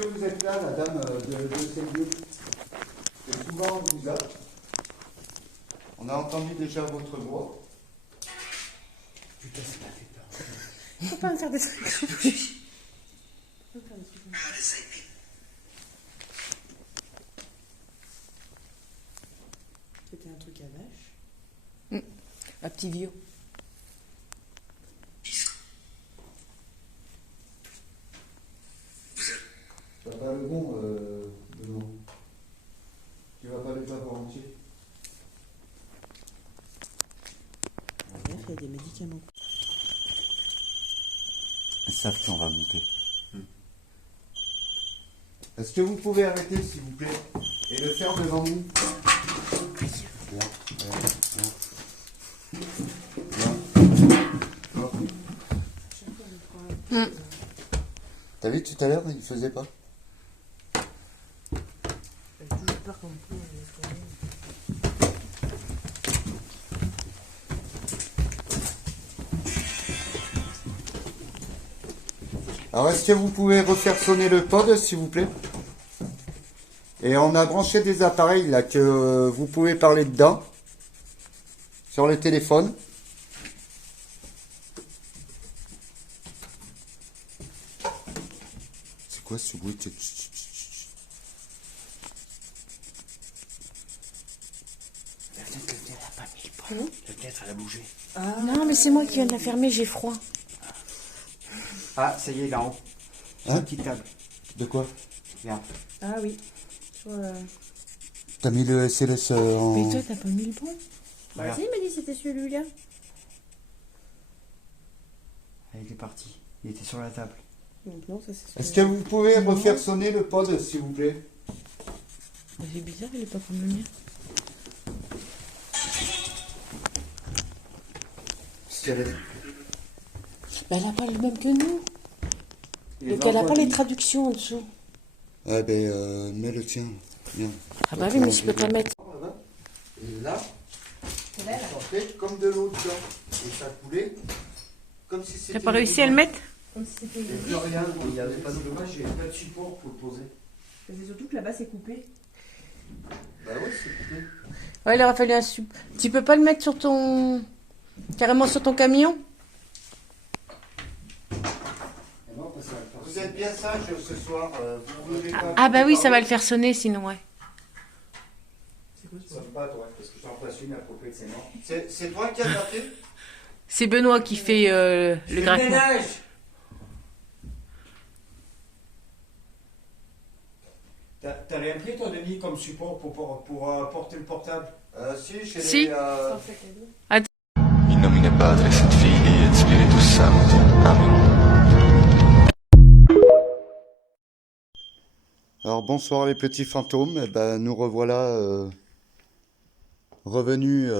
que vous êtes là, la dame de Seigneur? Souvent on vous a. On a entendu déjà votre voix. Putain, c'est la tête. Faut pas me faire des trucs. C'était un truc à vache. Un petit vieux. Tu vas pas le bon, Benoît. Tu vas pas le faire volontiers. Il y a des médicaments. Ils savent qu'on va monter. Est-ce que vous pouvez arrêter, s'il vous plaît, et le faire devant nous? T'as vu tout à l'heure, il faisait pas? J'ai toujours peur qu'on me plombe. Alors, est-ce que vous pouvez refaire sonner le pod, s'il vous plaît? Et on a branché des appareils là que vous pouvez parler dedans, sur le téléphone. C'est quoi ce bruit? La fenêtre, elle a pas mis le bras. La fenêtre, elle a bougé. Non, mais c'est moi qui viens de la fermer, j'ai froid. Ah, ça y est, là-haut. Sur Hein? une petite table. De quoi? Regarde. Ah oui. T'as mis le SLS en... Mais toi, t'as pas mis le bon? Regarde. Vas-y, il m'a dit que c'était celui-là. Ah, il est parti. Il était sur la table. Donc non, ça c'est Est-ce que vous pouvez refaire sonner le pod, s'il vous plaît? C'est bizarre, il est pas comme le mien. Bah, elle a pas le même que nous. Donc elle a pas les traductions en dessous. Ah ben, mets le tien. Bien. Ah bah oui, mais je peux pas mettre. Et là, ça sortait comme de l'eau dedans. Et ça coulait comme si c'était... T'as pas réussi à le mettre? Comme si c'était. Et plus rien, il n'y avait pas de... dommage, il n'y avait pas de support pour le poser. C'est surtout que là-bas c'est coupé. Bah oui, c'est coupé. Ouais, il aurait fallu un sup. Tu peux pas le mettre sur ton... carrément sur ton camion? Vous êtes bien sage ce soir. Vous voulez pas... Ah bah oui, ça va le faire sonner sinon, ouais. C'est quoi ce Ça me pas, toi, parce que j'en passe une à propos que c'est mort. C'est toi qui as tapé? C'est Benoît qui fait le grattement. ménage. T'as rien pris, toi, Denis, comme support pour porter le portable? Si, chez Si. les... In nomine Patris et Filii et Spiritus Sancti. Amen. Alors bonsoir les petits fantômes, eh ben, nous revoilà revenus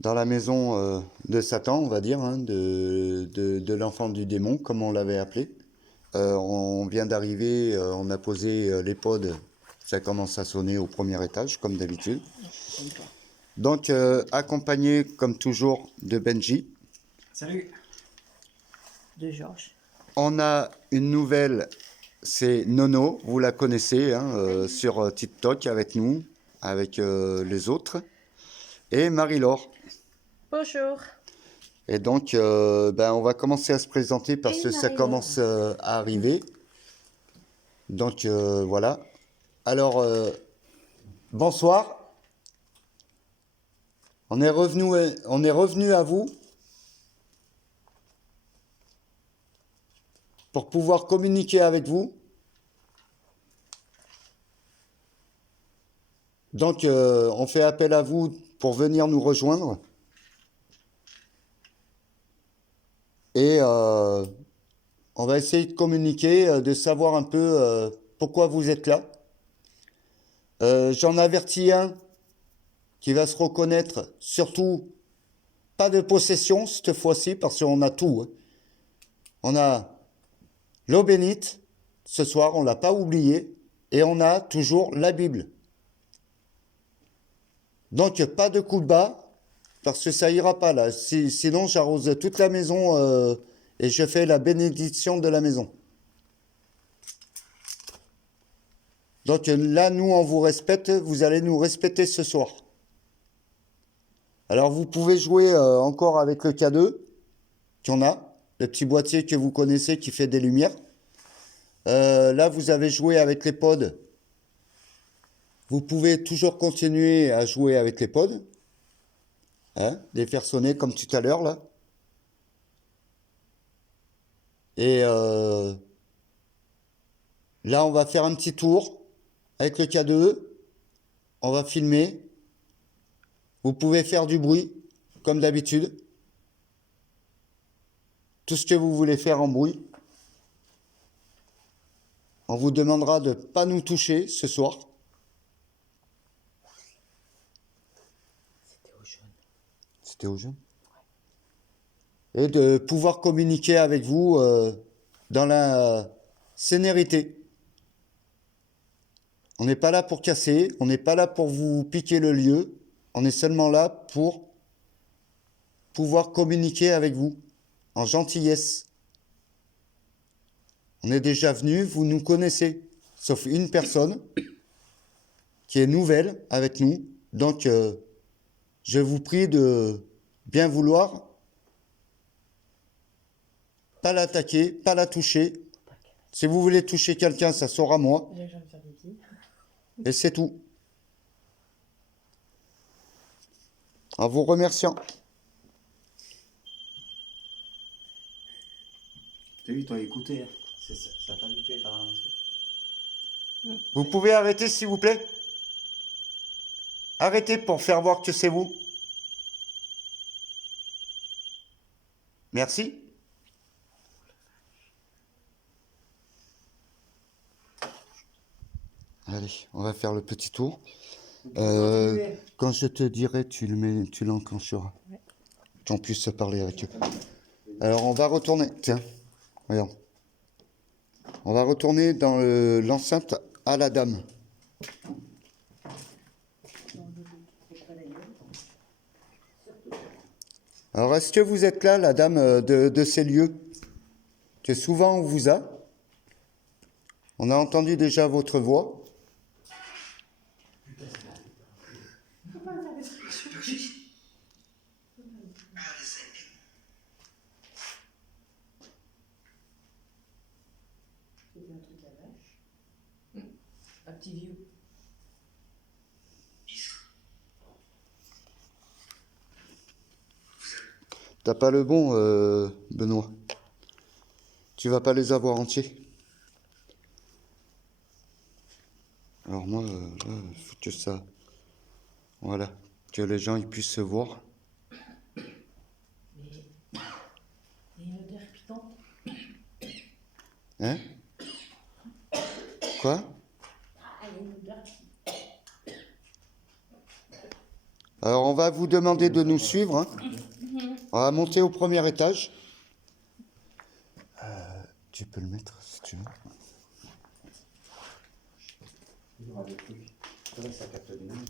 dans la maison de Satan, on va dire, hein, de l'enfant du démon, comme on l'avait appelé. On vient d'arriver, on a posé les pods, ça commence à sonner au premier étage, comme d'habitude. Donc accompagné, comme toujours, de Benji. Salut. De Georges. On a une nouvelle, c'est Nono, vous la connaissez, hein, sur TikTok avec nous, avec les autres, et Marie-Laure. Bonjour. Et donc, on va commencer à se présenter parce Et que ça Marie-Laure. commence à arriver. Donc, voilà. Alors, bonsoir. On est revenu à vous pour pouvoir communiquer avec vous. Donc, on fait appel à vous pour venir nous rejoindre. Et on va essayer de communiquer, de savoir un peu pourquoi vous êtes là. J'en avertis un qui va se reconnaître, surtout pas de possession cette fois-ci, parce qu'on a tout. Hein. On a l'eau bénite, ce soir, on ne l'a pas oublié, et on a toujours la Bible. Donc, pas de coup de bas, parce que ça ira pas là. Sinon, j'arrose toute la maison et je fais la bénédiction de la maison. Donc là, nous, on vous respecte, vous allez nous respecter ce soir. Alors, vous pouvez jouer encore avec le K2, qu'il y en a, le petit boîtier que vous connaissez qui fait des lumières. Là, vous avez joué avec les pods. Vous pouvez toujours continuer à jouer avec les pods. Hein, les faire sonner comme tout à l'heure, là. Et là, on va faire un petit tour avec le K2. On va filmer. Vous pouvez faire du bruit, comme d'habitude. Tout ce que vous voulez faire en bruit. On vous demandera de ne pas nous toucher ce soir. C'était au jaune. Et de pouvoir communiquer avec vous dans la sénérité. On n'est pas là pour casser, on n'est pas là pour vous piquer le lieu, on est seulement là pour pouvoir communiquer avec vous en gentillesse. On est déjà venu, vous nous connaissez, sauf une personne qui est nouvelle avec nous. Donc, je vous prie de bien vouloir pas l'attaquer, pas la toucher. Si vous voulez toucher quelqu'un, ça sera moi. Et c'est tout. En vous remerciant. T'as vu, t'as écouté, hein. Ça n'a pas bipé par un truc. Vous pouvez arrêter, s'il vous plaît? Arrêtez pour faire voir que c'est vous. Merci. Allez, on va faire le petit tour. Quand je te dirai, tu l'enclencheras. Ouais. Qu'on puisse se parler avec eux. Alors, on va retourner. Tiens, regarde. On va retourner dans l'enceinte à la dame. Alors, est-ce que vous êtes là, la dame de ces lieux? Que souvent on vous a. On a entendu déjà votre voix. Un petit vieux. T'as pas le bon, Benoît. Tu vas pas les avoir entiers. Alors moi, là, il faut que ça... Voilà, que les gens ils puissent se voir. Mais il y a une odeur piquante. Hein? Quoi? Ah, il y a une odeur. Alors on va vous demander de nous suivre. Hein. On va monter au premier étage. Tu peux le mettre si tu veux. Il y aura des trucs. C'est vrai que ça capte des nombres.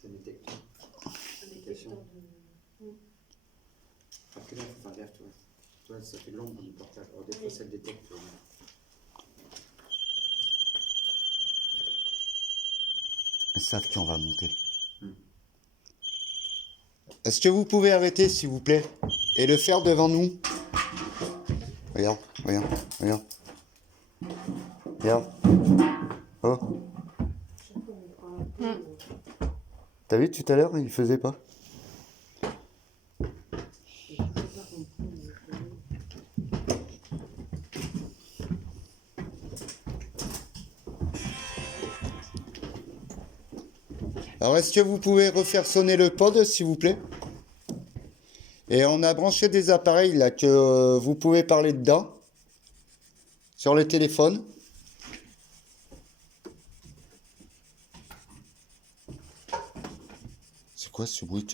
C'est détecteur. Parce que là, il faut faire gaffe, tu vois. Tu vois, ça fait l'ombre du portable. Alors, des fois, ça le détecte. Ils savent qu'on va monter. Est-ce que vous pouvez arrêter, s'il vous plaît, et le faire devant nous? Regarde, regarde, regarde. Regarde. Oh. T'as vu tout à l'heure, il faisait pas. Alors, est-ce que vous pouvez refaire sonner le pod, s'il vous plaît? Et on a branché des appareils là que vous pouvez parler dedans, sur le téléphone. C'est quoi ce bruit?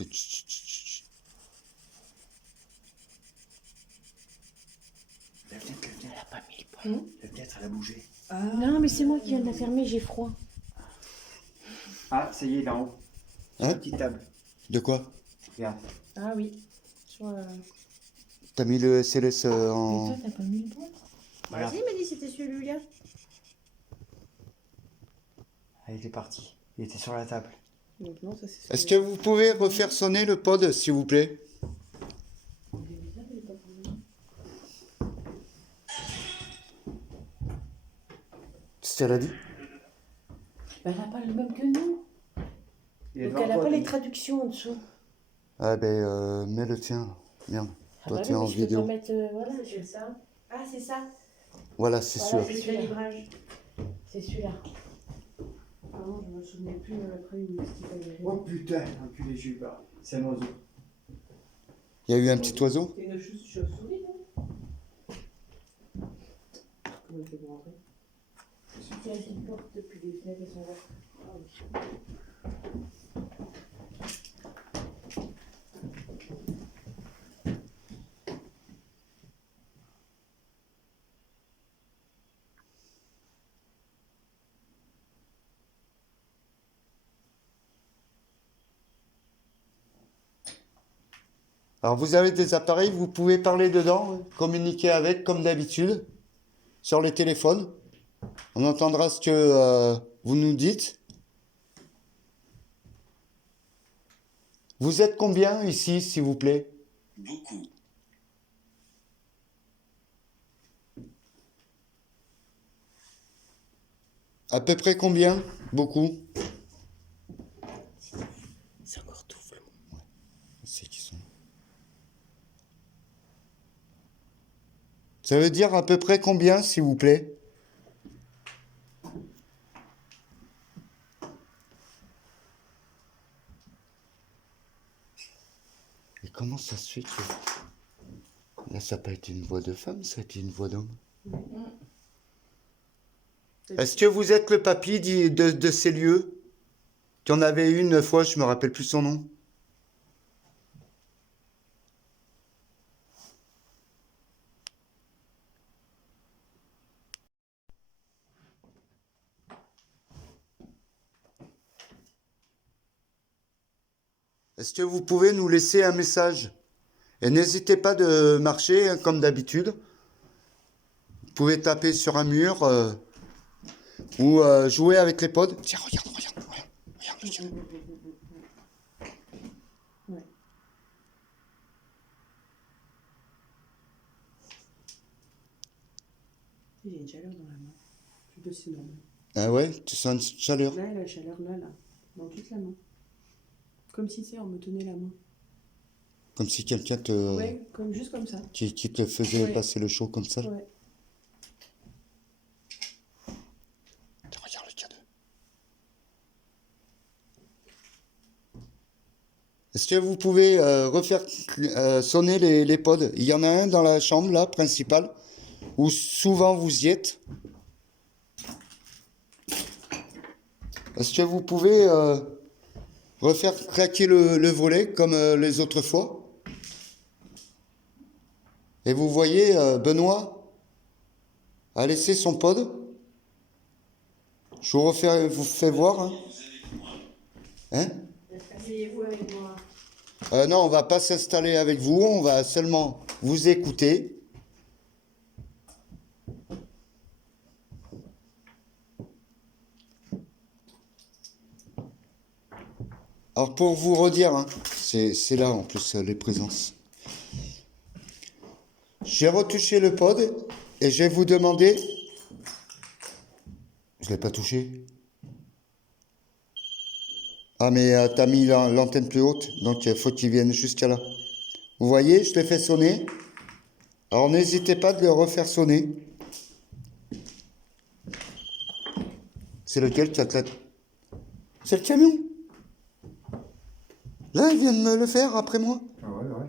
La fenêtre, elle a pas mis le point. La fenêtre, elle a bougé. Non, mais c'est moi qui viens de la fermer, j'ai froid. Ah, ça y est, là-haut. Sur Hein? la petite table. De quoi? Regarde. Ah oui. Sur, T'as mis le SLS Mais en... toi, t'as pas mis le bon? Voilà. Vas-y, il m'a dit c'était celui-là. Ah, il est parti. Il était sur la table. Donc non, ça c'est Est-ce que vous pouvez refaire sonner le pod, s'il vous plaît? C'est ce qu'elle a dit? Ben, elle n'a pas le même que nous. Donc elle n'a pas les traductions en dessous. Ah ben, mets le tien. Merde. Ah Toi, bah tu es oui, en mais je peux vidéo. pas mettre... voilà, c'est ça. Ah, c'est ça. Voilà, c'est Voilà, sûr. c'est C'est le calibrage. C'est celui-là. Pardon, je me souvenais plus après une ce qu'il fallait. Oh putain, enculé, j'ai eu peur. C'est un oiseau. Il y a eu un petit oiseau? C'est une chauve-souris, non? Comment il fait pour rentrer? Il y a une porte depuis les fenêtres, elles sont ouvertes. Ah oui. Alors, vous avez des appareils, vous pouvez parler dedans, communiquer avec, comme d'habitude, sur les téléphones. On entendra ce que vous nous dites. Vous êtes combien ici, s'il vous plaît? Beaucoup. À peu près combien? Beaucoup. C'est encore tout flou. C'est qui sont. Ça veut dire à peu près combien, s'il vous plaît? Et comment ça se fait que... Là, ça n'a pas été une voix de femme, ça a été une voix d'homme. Est-ce que vous êtes le papy de ces lieux? Tu en avais une fois, je me rappelle plus son nom. Est-ce que vous pouvez nous laisser un message? Et n'hésitez pas de marcher hein, comme d'habitude. Vous pouvez taper sur un mur ou jouer avec les pods. Tiens, regarde, regarde le tien. Ouais. J'ai une chaleur dans la main. Je sais pas si c'est normal. Ah ouais, tu sens une chaleur. Là, la chaleur là, dans toute la main. Comme si c'est on me tenait la main. Comme si quelqu'un Ouais, comme, juste comme ça. qui te faisait Ouais. passer le chaud comme ça. Ouais. Regarde le cadeau. Est-ce que vous pouvez refaire sonner les pods? Il y en a un dans la chambre, là, principale, où souvent vous y êtes. Est-ce que vous pouvez refaire craquer le volet comme les autres fois? Et vous voyez, Benoît a laissé son pod. Je vous fais voir. Hein? Hein? Asseyez-vous avec moi. Non, on va pas s'installer avec vous, on va seulement vous écouter. Alors pour vous redire, hein, c'est là en plus les présences. J'ai retouché le pod et je vais vous demander... Je l'ai pas touché. Ah mais t'as mis l'antenne plus haute, donc il faut qu'il vienne jusqu'à là. Vous voyez, je l'ai fait sonner. Alors n'hésitez pas de le refaire sonner. C'est lequel qui a claqué? C'est le camion. Là, il vient de me le faire après moi. Ah ouais, ouais.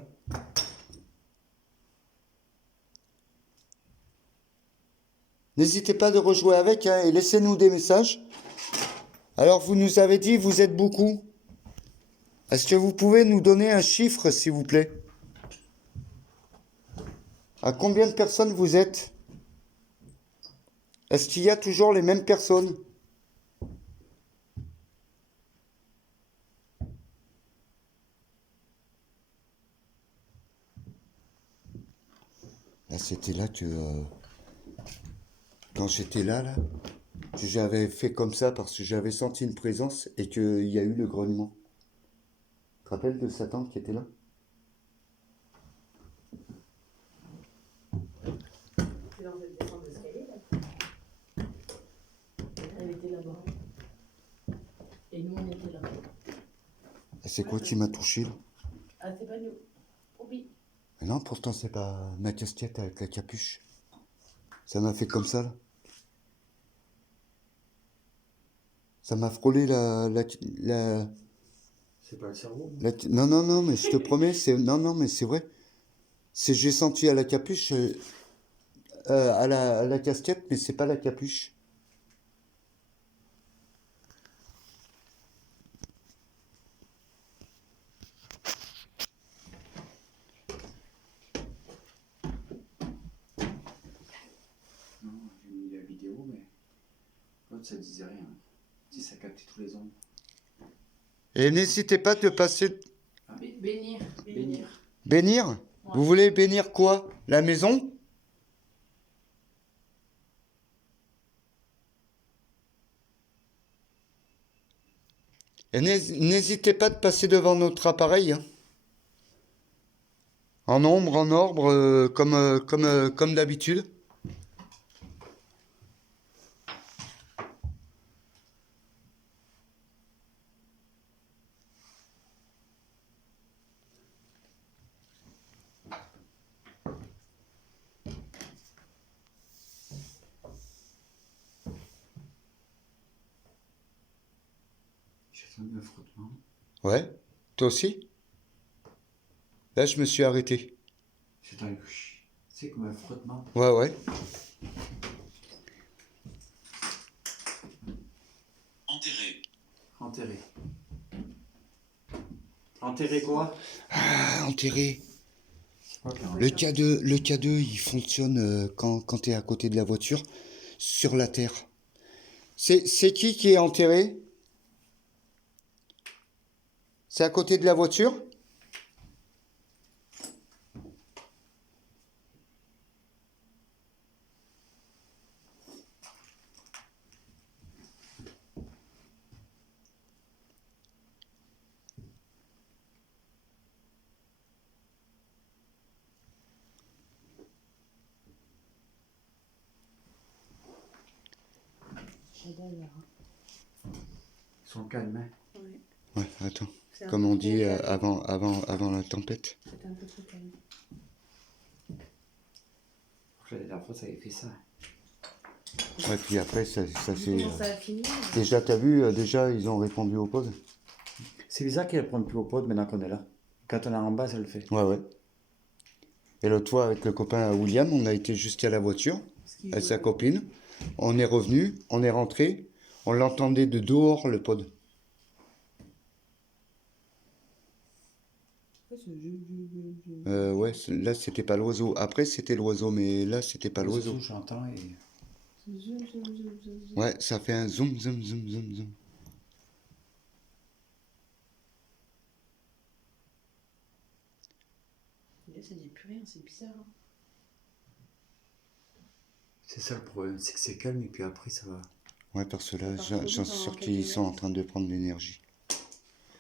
N'hésitez pas de rejouer avec hein, et laissez-nous des messages. Alors, vous nous avez dit, vous êtes beaucoup. Est-ce que vous pouvez nous donner un chiffre, s'il vous plaît? À combien de personnes vous êtes? Est-ce qu'il y a toujours les mêmes personnes? Là, c'était là que... quand j'étais là, que j'avais fait comme ça parce que j'avais senti une présence et qu'il y a eu le grognement. Tu te rappelles de Satan qui était là? C'est dans cette descente d'escalier, là. Elle était là-bas. Et nous, on était là. Et c'est quoi qui m'a touché là? Ah, c'est pas nous. Oui. Mais non, pourtant c'est pas ma casquette avec la capuche. Ça m'a fait comme ça là. Ça m'a frôlé la... C'est pas le cerveau. Non, non, non, mais je te promets, c'est... Non, non, mais c'est vrai. C'est j'ai senti à la capuche, à la casquette, mais c'est pas la capuche. Non, j'ai mis la vidéo, mais l'autre ça disait rien. Si ça captait tous les ondes. Et n'hésitez pas de passer... Bénir. Bénir. Bénir? Vous voulez bénir quoi? La maison? Et n'hésitez pas de passer devant notre appareil, hein. En ombre, en ordre, comme d'habitude. J'ai senti un frottement. Ouais, toi aussi? Là, je me suis arrêté. C'est un... C'est comme un frottement. Ouais, ouais. Enterré. Enterré. Enterré quoi? Ah, enterré. C'est quoi qu'il y a en- Le K2, il fonctionne quand tu es à côté de la voiture, sur la terre. C'est qui est enterré? C'est à côté de la voiture? Ils sont calmes, hein? Ouais, attends. Comme on dit avant la tempête. C'est un peu trop calme. La dernière fois, ça avait fait ça. Ouais, puis après, ça c'est... Comment ça a fini? Déjà, t'as vu, déjà, ils ont répondu au pod. C'est bizarre qu'elle ne prenne plus au pod maintenant qu'on est là. Quand on est en bas, ça le fait. Ouais, ouais. Et l'autre fois, avec le copain William, on a été jusqu'à la voiture, avec sa copine. On est revenu, on est rentré. On l'entendait de dehors, le pod. Ouais, là, c'était pas l'oiseau. Après, c'était l'oiseau, mais là, c'était pas l'oiseau. J'entends et... Ouais, ça fait un zoom, zoom, zoom, zoom, zoom. Là, ça dit plus rien, c'est bizarre. Hein. C'est ça le problème, c'est que c'est calme et puis après ça va. Ouais, parce que là, Ça part trop j'en vite suis en sûr quelques qu'ils sont en mètres. train de prendre l'énergie.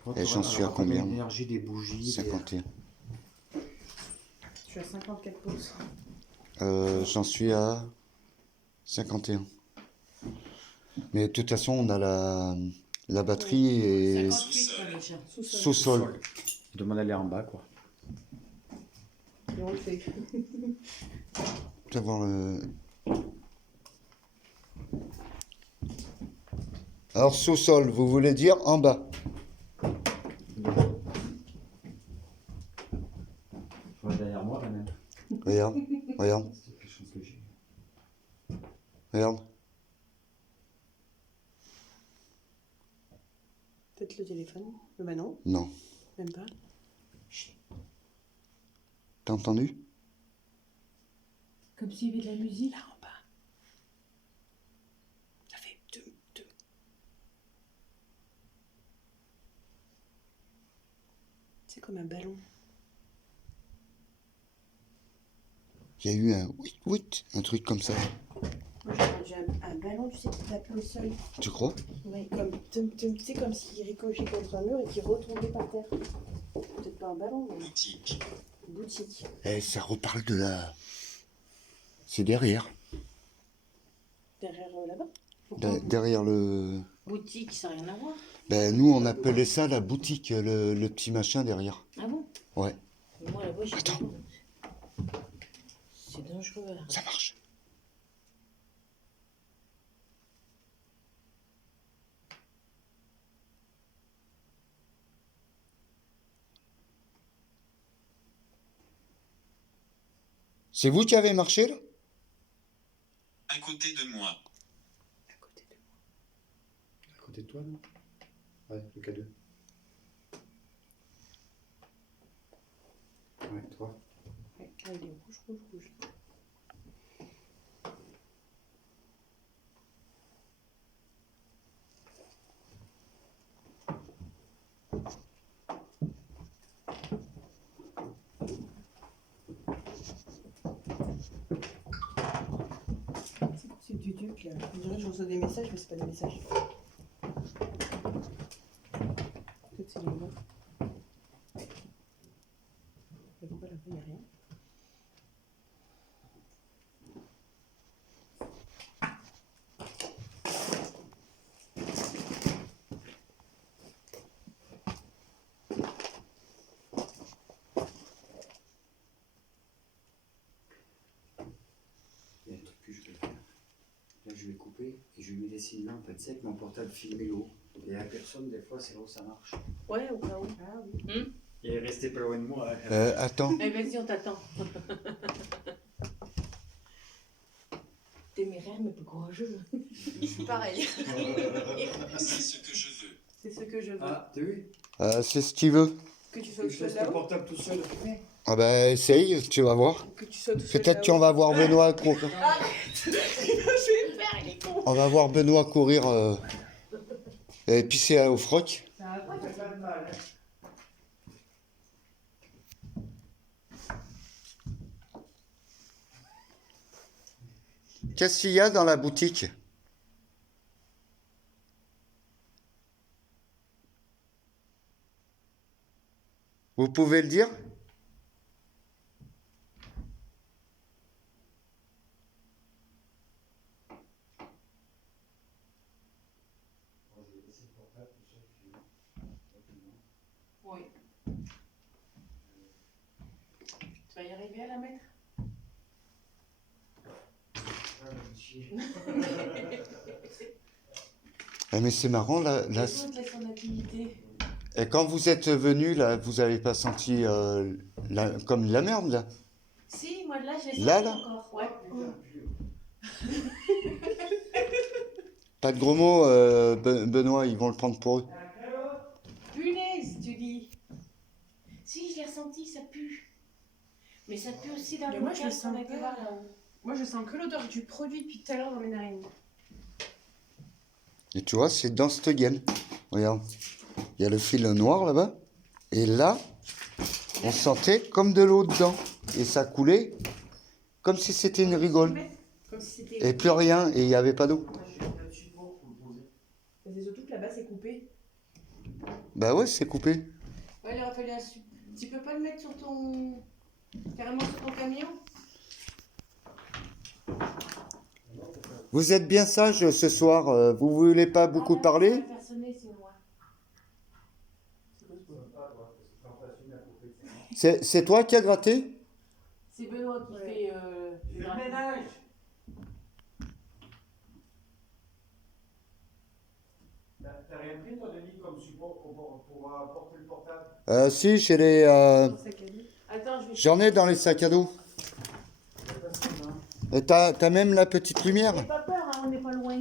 Quand Et j'en suis à combien? L'énergie des bougies. 51. Je suis à 54 pouces. J'en suis à 51. Mais de toute façon, on a la batterie et 58 là, déjà. Sous-sol. sous-sol. Je demande d'aller en bas quoi. Et on le fait. D'avoir le... Alors, sous-sol, vous voulez dire en bas? Je vois derrière moi quand même. Regarde, regarde, C'est quelque chose que j'ai. regarde. Peut-être le téléphone. Bah non, Non. même pas. T'as entendu? Comme s'il y avait de la musique là en bas. Ça fait deux. C'est comme un ballon. Il y a eu un oui, un truc comme ça. Moi, j'ai entendu un ballon, tu sais, qui tapait au sol. Tu crois? Ouais, comme, tu sais, comme s'il ricochait contre un mur et qu'il retombait par terre. Peut-être pas un ballon, mais Boutique. une boutique. Eh, ça reparle de la... C'est derrière. Derrière là-bas. Derrière le... Boutique, ça n'a rien à voir. Ben, nous, on appelait ça la boutique, le petit machin derrière. Ah bon? Ouais, Mais moi, là-bas, j'ai Attends. pas vu. C'est dangereux. Là. ça marche. C'est vous qui avez marché, là? À côté de moi. À côté de moi. À côté de toi, non? Ouais, le K2. Ouais, toi. Ouais, ah, il est rouge, rouge, rouge. C'est quoi ces tutucs là? On dirait que je reçois des messages, mais c'est pas des messages. Peut-être c'est les mots. Mais pourquoi là-bas il n'y a rien? Il y a un truc que je vais faire. Là, je vais couper et je lui mets des signes en fait. Tu sais, avec mon portable filmé l'eau. Et à personne, des fois, c'est là où ça marche. Ouais, au cas où. Ah oui. Il est resté pas loin de moi. Attends. Eh, vas-y, on t'attend. Téméraire, mais pas courageux. Je suis pareil. C'est ce que je veux. C'est ce que je veux. Ah, t'as vu? C'est ce qu'il veut. Que tu Que sautes je seul laisse le là-haut. portable tout seul. Ah bah, essaye, tu vas voir. Que tu sautes seul Peut-être qu'on va voir Benoît courir. Je vais faire, il est con. On va voir Benoît courir et pisser au froc. Ça va pas. T'as pas de mal, hein? Qu'est-ce qu'il y a dans la boutique? Vous pouvez le dire? Oui. Tu vas y arriver à la mettre? Ah, mais c'est marrant, là, Écoute, laisse son activité. et quand vous êtes venu, là, vous avez pas senti comme de la merde, là? Si, moi là, je l'ai Là, senti là encore. Ouais. Pas de gros mots, Benoît, ils vont le prendre pour eux. Punaise, tu dis. Si, je l'ai ressenti, ça pue. Mais ça pue aussi dans Mais le moi, je le local sens qu'on a été pas. voir là-haut. Moi, je sens que l'odeur du produit depuis tout à l'heure dans mes narines. Et tu vois, c'est dans cette gaine. Regarde, il y a le fil noir là-bas. Et là, on sentait comme de l'eau dedans. Et ça coulait comme si c'était une rigole. Comme si c'était. Et plus rien, et il n'y avait pas d'eau. C'est surtout que là-bas, c'est coupé. Bah ouais, c'est coupé. Ouais, il aurait fallu un Tu peux pas le mettre sur ton. Carrément sur ton camion? Vous êtes bien sage ce soir, vous voulez pas beaucoup Ah, parler? ça va faire sonner, sinon, ouais. C'est toi qui as gratté? C'est Benoît qui fait. du ménage. T'as rien pris, toi, Denis, comme support pour porter le portable? Si, j'ai les... Attends, je vais. J'en ai dans les sacs à dos. Et t'as même la petite lumière. N'aie pas peur, hein, on n'est pas loin.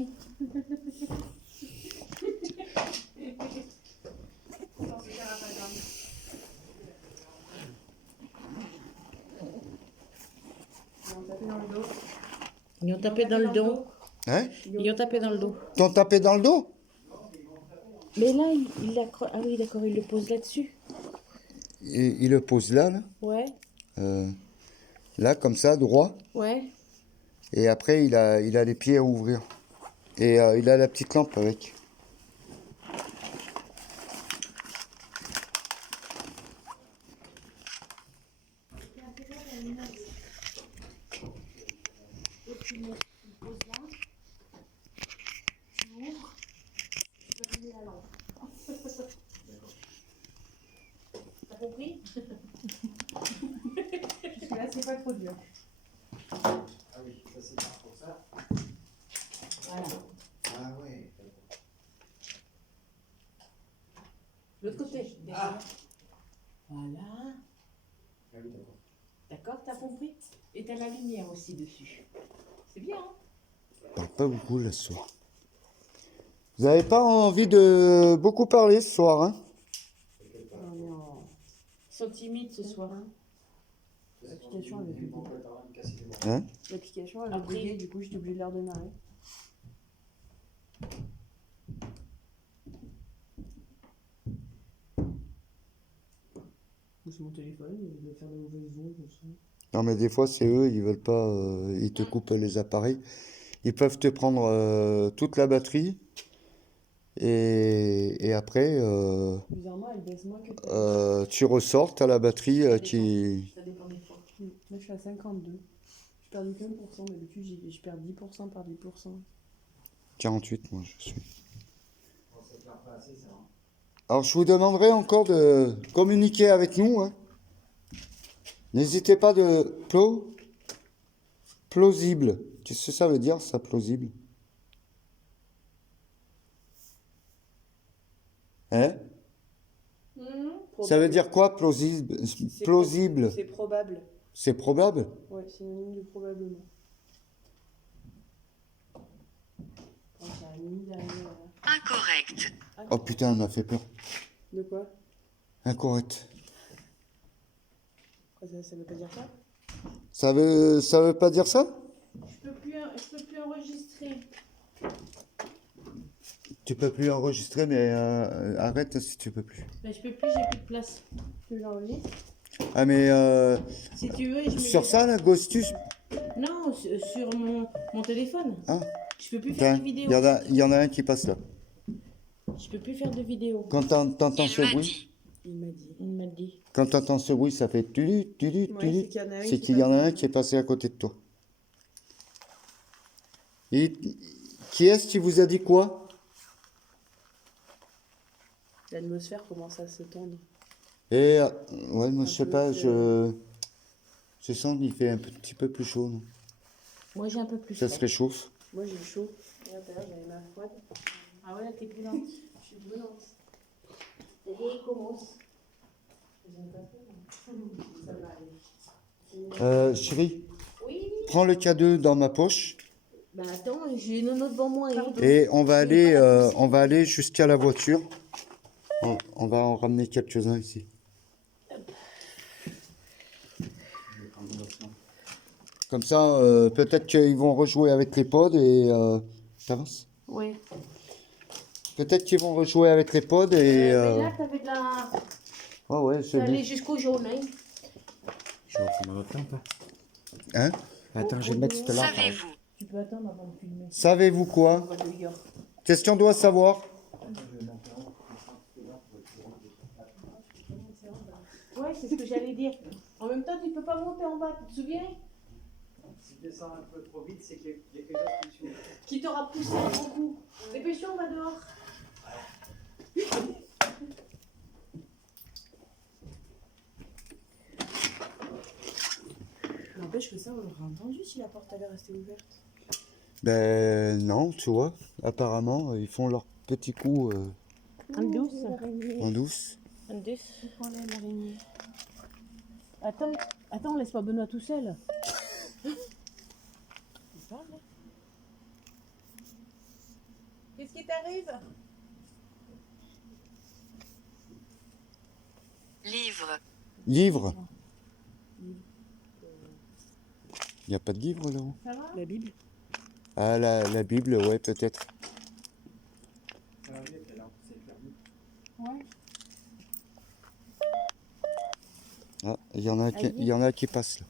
Ils ont tapé dans le dos. Hein? Ils ont tapé dans le dos. T'ont tapé dans le dos? Mais là, ah oui, d'accord, il le pose là-dessus. Il le pose là, là. Ouais. Là, comme ça, droit. Ouais. Et après, il a les pieds à ouvrir. Et il a la petite lampe avec. T'as compris? Là, c'est pas trop dur. Ah oui, ça c'est pour ça. Voilà. Ah ouais. L'autre côté. Ah. Voilà. Ah oui, d'accord. D'accord, t'as compris? Et t'as la lumière aussi dessus. C'est bien, hein? Il parle pas beaucoup là ce soir. Vous n'avez pas envie de beaucoup parler ce soir, hein? Non. Ils sont timides ce soir. L'application, elle veut plus. Hein? L'application, elle a Après- bugué, du coup, j'étais obligée de la redémarrer. C'est mon téléphone, il veut faire de mauvaises ondes, comme ça. Non, mais des fois, c'est eux, ils veulent pas, ils te coupent les appareils. Ils peuvent te prendre toute la batterie. Et après, Bizarrement, elle baisse moins que tu ressors, t'as la batterie qui... Ça dépend des fois. Là, je suis à 52. Je perds du 15%, d'habitude, je perds 10% par 10%. 48, moi, je suis. Bon, ça éclaire pas assez, ça. Hein. Alors, je vous demanderai encore de communiquer avec nous, hein. N'hésitez pas de... Plausible. Qu'est-ce que ça veut dire, ça, plausible? Hein? Ça veut dire quoi, plausible? Plausible. C'est probable. C'est probable? Ouais, synonyme de probablement. Quand ça a mis derrière. Incorrect. Oh putain, on m'a fait peur. De quoi? Incorrect. Ça veut pas dire ça? Ça veut pas dire ça? Je peux plus enregistrer. Tu peux plus enregistrer, mais arrête si tu peux plus. Ben, je peux plus, j'ai plus de place. Tu veux l'enregistrer? Ah, mais Si tu veux, je mets sur les- ça, là, Ghostus, Non, sur mon téléphone. ah, Je peux plus faire tiens, de vidéos. il y en a un qui passe là. Je peux plus faire de vidéos. Quand t'entends Il ce m'a bruit, dit. Il m'a dit. Il m'a dit. quand t'entends ce bruit, ça fait tulu, tulu, Ouais, tulu. c'est qu'il y en a un C'est qui qu'il y en a passe. un qui est passé à côté de toi. Et qui est-ce qui vous a dit quoi? L'atmosphère commence à se tendre. Et ouais, moi je sais peu, pas, c'est- je sens qu'il fait un petit peu plus chaud, non? Moi, j'ai un peu plus Ça froid. se réchauffe. Moi, j'ai chaud. Regarde, d'ailleurs, j'avais ma froide. Ah ouais, là, t'es brûlante. Je suis brûlante. Et il commence. Ça va aller. Chérie, Oui. prends le K2 dans ma poche Bah attends, j'ai une autre devant moi. Hein. et on va aller jusqu'à la voiture. On va en ramener quelques-uns ici. Comme ça, peut-être qu'ils vont rejouer avec les pods et... T'avances? Oui. Peut-être qu'ils vont rejouer avec les pods et... Mais là, t'avais de la... Oh ouais, c'est T'es allé bon. jusqu'au jaune, hein. Je vais prendre notre lampe. Hein? Attends, je vais mettre cette lampe. Savez-vous? Tu peux attendre avant de filmer. Savez-vous quoi? On va de York. Qu'est-ce qu'on doit savoir? Ouais, c'est ce que j'allais dire. En même temps, tu peux pas monter en bas, tu te souviens? Si tu descends un peu trop vite, c'est qu'il y a quelque chose qui suit. Qui t'aura poussé un grand coup. Dépêche-toi, on va dehors. N'empêche que ça, on l'aurait entendu si la porte avait resté ouverte. Ben non, tu vois. Apparemment, ils font leur petit coup En douce. en douce. En douce. Attends, laisse pas Benoît tout seul. Qu'est-ce qui t'arrive? Livre. Livre. Il n'y a pas de livre là-haut? Ça va? La Bible? Ah, la Bible, ouais, peut-être. Ah oui, la lampe, c'est perdu. Ouais. Ah, il y en a qui passent là.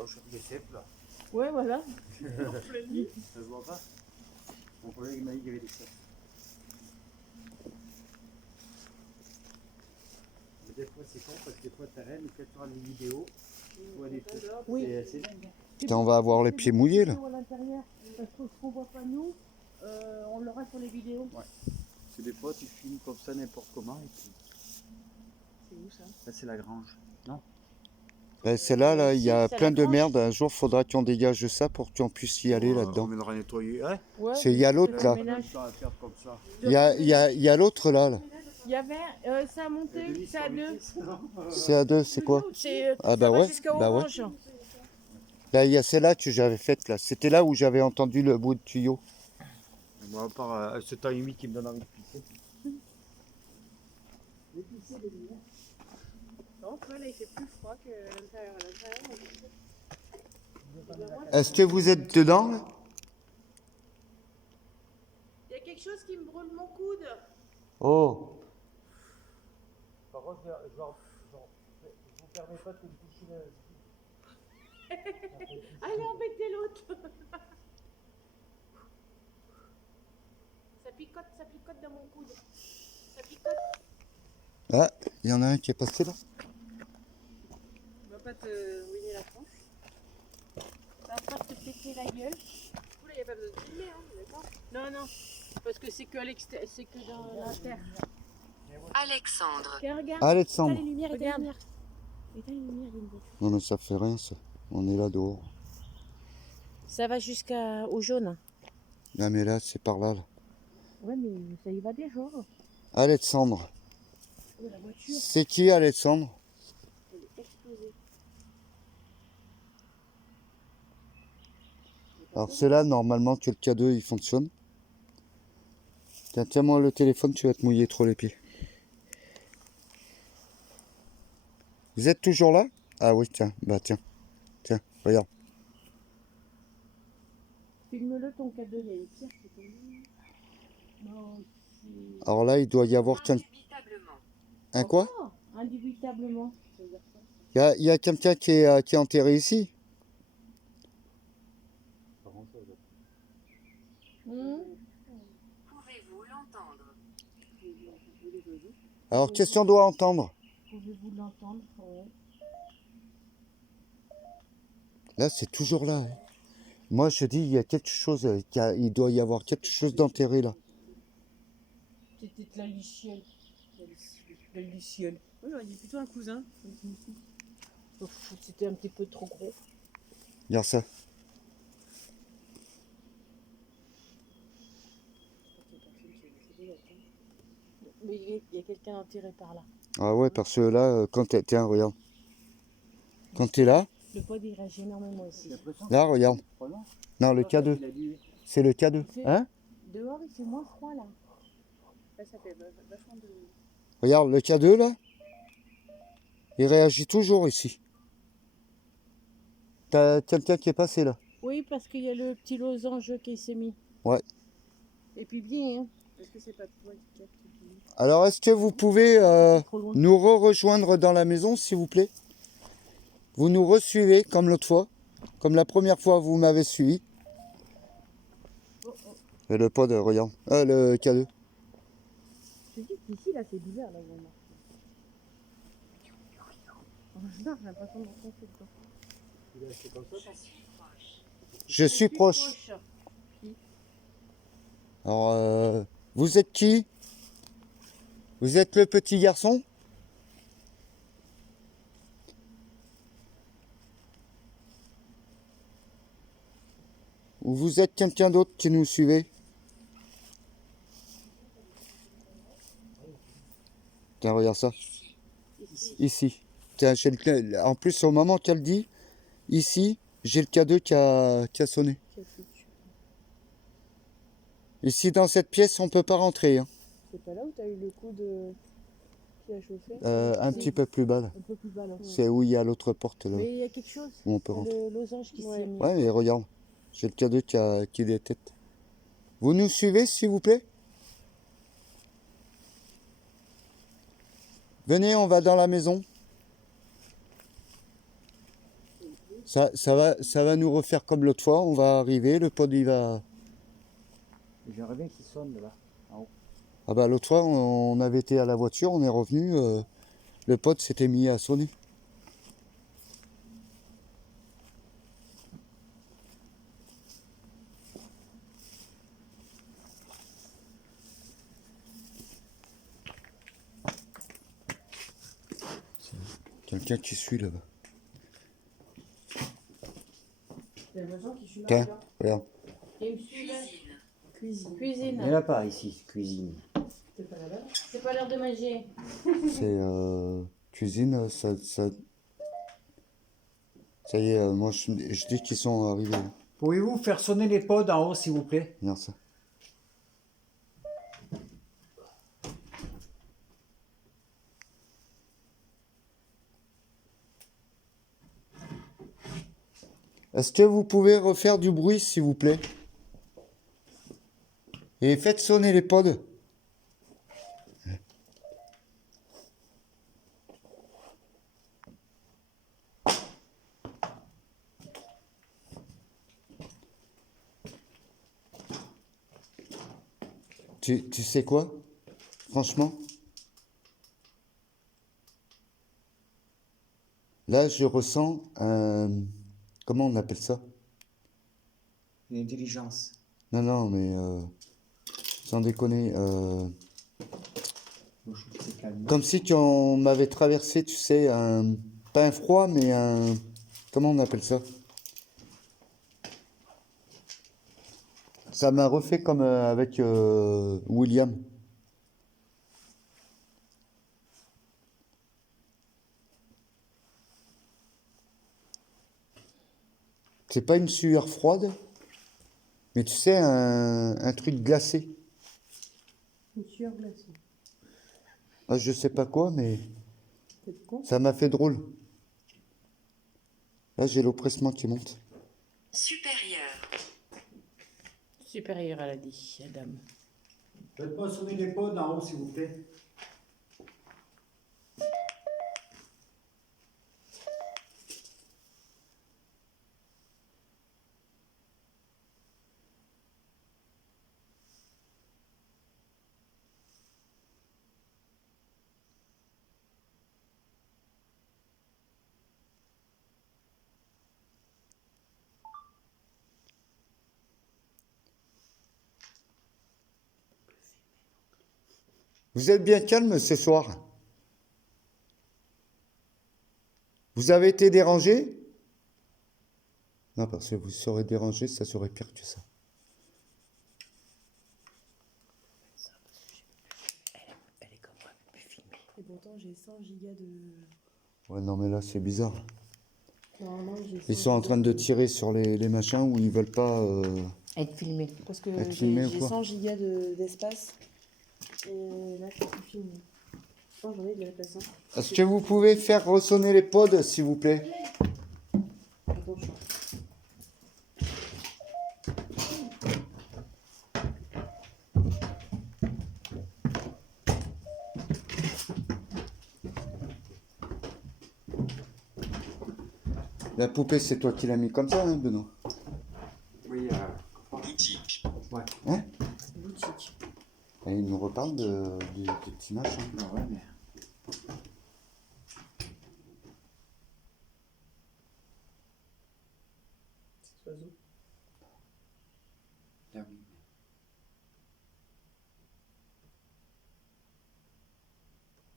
cloches, des cèpes là. Ouais, voilà. Ça se voit pas. Mon collègue m'a dit qu'il y avait des cèpes. Mais des fois c'est con parce que des fois t'as rien, mais quand tu regardes les vidéos, tu vois des trucs. Oui. C'est assez dingue. Putain, on va avoir les pieds mouillés là. À l'intérieur, parce que ce qu'on voit pas nous, on l'aura sur les vidéos. Parce que des fois tu filmes comme ça n'importe comment et puis C'est où ça? là c'est la grange. Non? Celle-là, là, il y a C'est plein la de grange. merde. Un jour, faudra qu'on dégage ça pour qu'on puisse y aller On là-dedans. viendra nettoyer. Hein? Ouais. C'est- il y a l'autre, le là. ménage. Ça va faire comme ça. Il y a l'autre là. Il y avait, ça a monté, c'est à deux. C'est à deux, c'est quoi? C'est, Ah ça bah va ouais, jusqu'à bah ouais. Orange. Là, il y a celle-là que j'avais faite là. C'était là où j'avais entendu le bout de tuyau. Moi, à part ce temps humide qui me donne envie de pisser. Non, toi, là, il fait plus froid que l'intérieur. Est-ce que vous êtes dedans là? Il y a quelque chose qui me brûle mon coude. Oh, Par contre, je vous permets pas de me toucher le. Allez, embêtez l'autre. Ça picote dans mon coude. Ça picote. ah, il y en a un qui est passé là. On va pas te ruiner la tronche. Ça va pas te péter la gueule. Oula, il n'y a pas besoin de filmer, hein, d'accord? Non, non. Parce que c'est que à l'extérieur, c'est que dans la terre. Alexandre. Tiens, regarde. Alexandre. Éteins les lumières, éteins les lumières. Éteins les lumières, il y a une voiture. Non mais ça fait rien ça. On est là dehors. Ça va jusqu'au jaune. Là mais là, c'est par là. Ouais, mais ça y va déjà. Alexandre. Oh, la voiture, C'est qui Alexandre? elle est explosée. Alors ceux-là, normalement que le K2 il fonctionne. Tiens, tiens-moi le téléphone, tu vas te mouiller trop les pieds. Vous êtes toujours là? Ah oui, tiens, bah tiens. Tiens, regarde. Filme-le ton cadeau, il y a une pierre qui est tombée. Non, c'est... Alors là, il doit y avoir Indubitablement. un quoi? Encore indubitablement. Ça veut dire quoi, ça? Il y a quelqu'un qui est enterré ici? Pouvez-vous l'entendre? Alors qu'est-ce qu'on doit entendre? Pouvez-vous l'entendre? Ouais. Là, c'est toujours là. Hein. Moi, je dis, il y a quelque chose, il doit y avoir quelque chose d'enterré là. C'était de la luciole. La luciole. Oui, j'aurais dit plutôt un cousin. Ouf, c'était un petit peu trop gros. Regarde ça. Mais il y a quelqu'un enterré par là. Ah ouais, parce que là, quand t'es... Tiens, regarde. Quand t'es là, Le pod il réagit énormément ici. là, regarde. Non, le K2. C'est le K2. Hein? Dehors il fait moins froid là. Là ça fait vachement de... Regarde, le K2 là, il réagit toujours ici. T'as quelqu'un qui est passé là. Oui, parce qu'il y a le petit losange qui s'est mis. Ouais. Et puis bien, hein. Est-ce que c'est pas toi qui capte? Alors, est-ce que vous pouvez Trop loin. nous rejoindre dans la maison, s'il vous plaît? Vous nous resuivez comme l'autre fois, comme la première fois vous m'avez suivi. Et le pod, regarde. Le K2. Je te dis qu'ici là c'est bizarre là où on marche. Oh, j'ai l'impression d'entendre tout le temps. Je suis proche. Alors, vous êtes qui? Vous êtes le petit garçon? Ou vous êtes quelqu'un d'autre qui nous suivait? Tiens, regarde ça. Ici. Tiens, en plus, au moment qu'elle dit, ici, j'ai le K2 qui a sonné. Ici, dans cette pièce, on peut pas rentrer. Hein. C'est pas là où t'as eu le coup de... qui a chauffé? Un petit peu plus bas, là. Un peu plus bas là. C'est où il y a l'autre porte, là, Mais il y a quelque chose. où on peut rentrer. Le losange qui s'est mis. Ouais, mais regarde. J'ai le K2 qui détecte. Vous nous suivez, s'il vous plaît? Venez, on va dans la maison. Ça va nous refaire comme l'autre fois. On va arriver, le pod il va. J'aimerais bien qu'il sonne là, en haut. Ah bah l'autre fois on avait été à la voiture, on est revenu, le pod s'était mis à sonner. Quelqu'un qui suit là-bas. Il y a le voisin qui suit Tiens, là. regarde. Il me suit là. Cuisine. Cuisine. Il n'y en a pas ici, cuisine. C'est pas là-bas. C'est pas l'heure de manger. C'est cuisine, ça y est, moi je dis qu'ils sont arrivés. Pouvez-vous faire sonner les pods en haut, s'il vous plaît? Regarde ça. Est-ce que vous pouvez refaire du bruit, s'il vous plaît? Et faites sonner les pods. Tu sais quoi? Franchement, là je ressens un... Comment on appelle ça? Une intelligence. Non, mais sans déconner, Bon, je trouve que c'est calme. comme si on m'avait traversé, tu sais, pas un froid, mais un... Comment on appelle ça? Ça m'a refait comme avec William. C'est pas une sueur froide, mais tu sais, un truc glacé. Une sueur glacée. Ah, je sais pas quoi, mais C'est con. ça m'a fait drôle. Là, j'ai l'oppressement qui monte. Supérieur. Supérieur, elle a dit, la dame. Faites-moi sonner les pods en haut, s'il vous plaît. Vous êtes bien calme ce soir? Vous avez été dérangé? Non, parce que vous serez dérangé, ça serait pire que ça. Elle est comme moi, plus filmée. Et pourtant, j'ai 100 gigas de... Ouais, non, mais là, c'est bizarre. Normalement, j'ai 100 Ils sont en train de tirer sur les machins où ils veulent pas... être filmé. Parce que Être filmé ou j'ai quoi 100 gigas d'espace. Et là, je peux plus filmer. Je pense que j'en ai de la place. Hein. Est-ce que vous pouvez faire ressonner les pods, s'il vous plaît? Attention. La poupée, c'est toi qui l'as mis comme ça, hein, Benoît? Oui, Boutique. ouais. Hein? Boutique. Et il nous reparle du petit machin. Ah ouais, mais... Cet oiseau. Là, oui.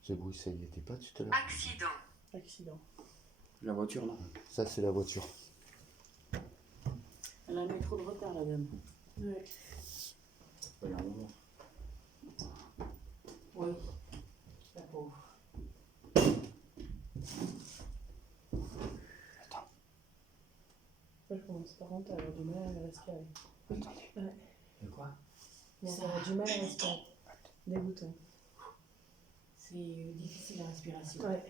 Ce bruit, ça y était pas tout à l'heure. Accident. Accident. La voiture, non? Ça, c'est la voiture. Elle a mis trop de retard, la dame. Ouais. Il y a un moment. Oui. La pauvre. Attends. Ça, je commence par contre à avoir du mal à respirer. Attendez. Ouais. De quoi? Bon, ça a du mal à respirer. Dégoûtant. C'est difficile la respiration. Ouais.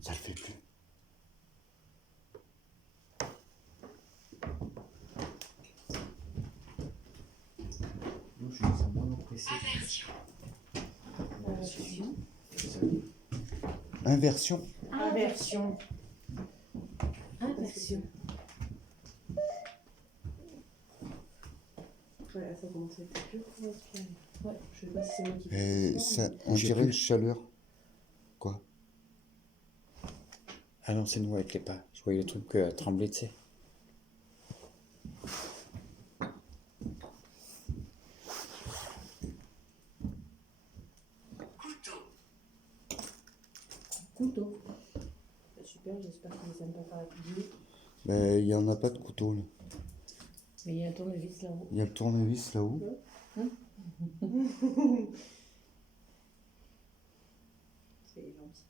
Ça le fait plus. Non, je me sens moins oppressé. Aversion. Inversion. Inversion. Ah, Inversion. Inversion. Ouais, ça commence à être plus court. Ouais, je sais pas si c'est moi qui Et ça, on J'ai dirait plus. une chaleur. Quoi? Ah non, c'est nous avec les pas. Je voyais le truc trembler, tu sais. Couteau. couteau. Bah, super, j'espère que ça ne va pas faire la cuisine. Mais il n'y en a pas de couteau là. Mais il y a un tournevis là-haut. Il y a le tournevis là-haut. C'est gentil.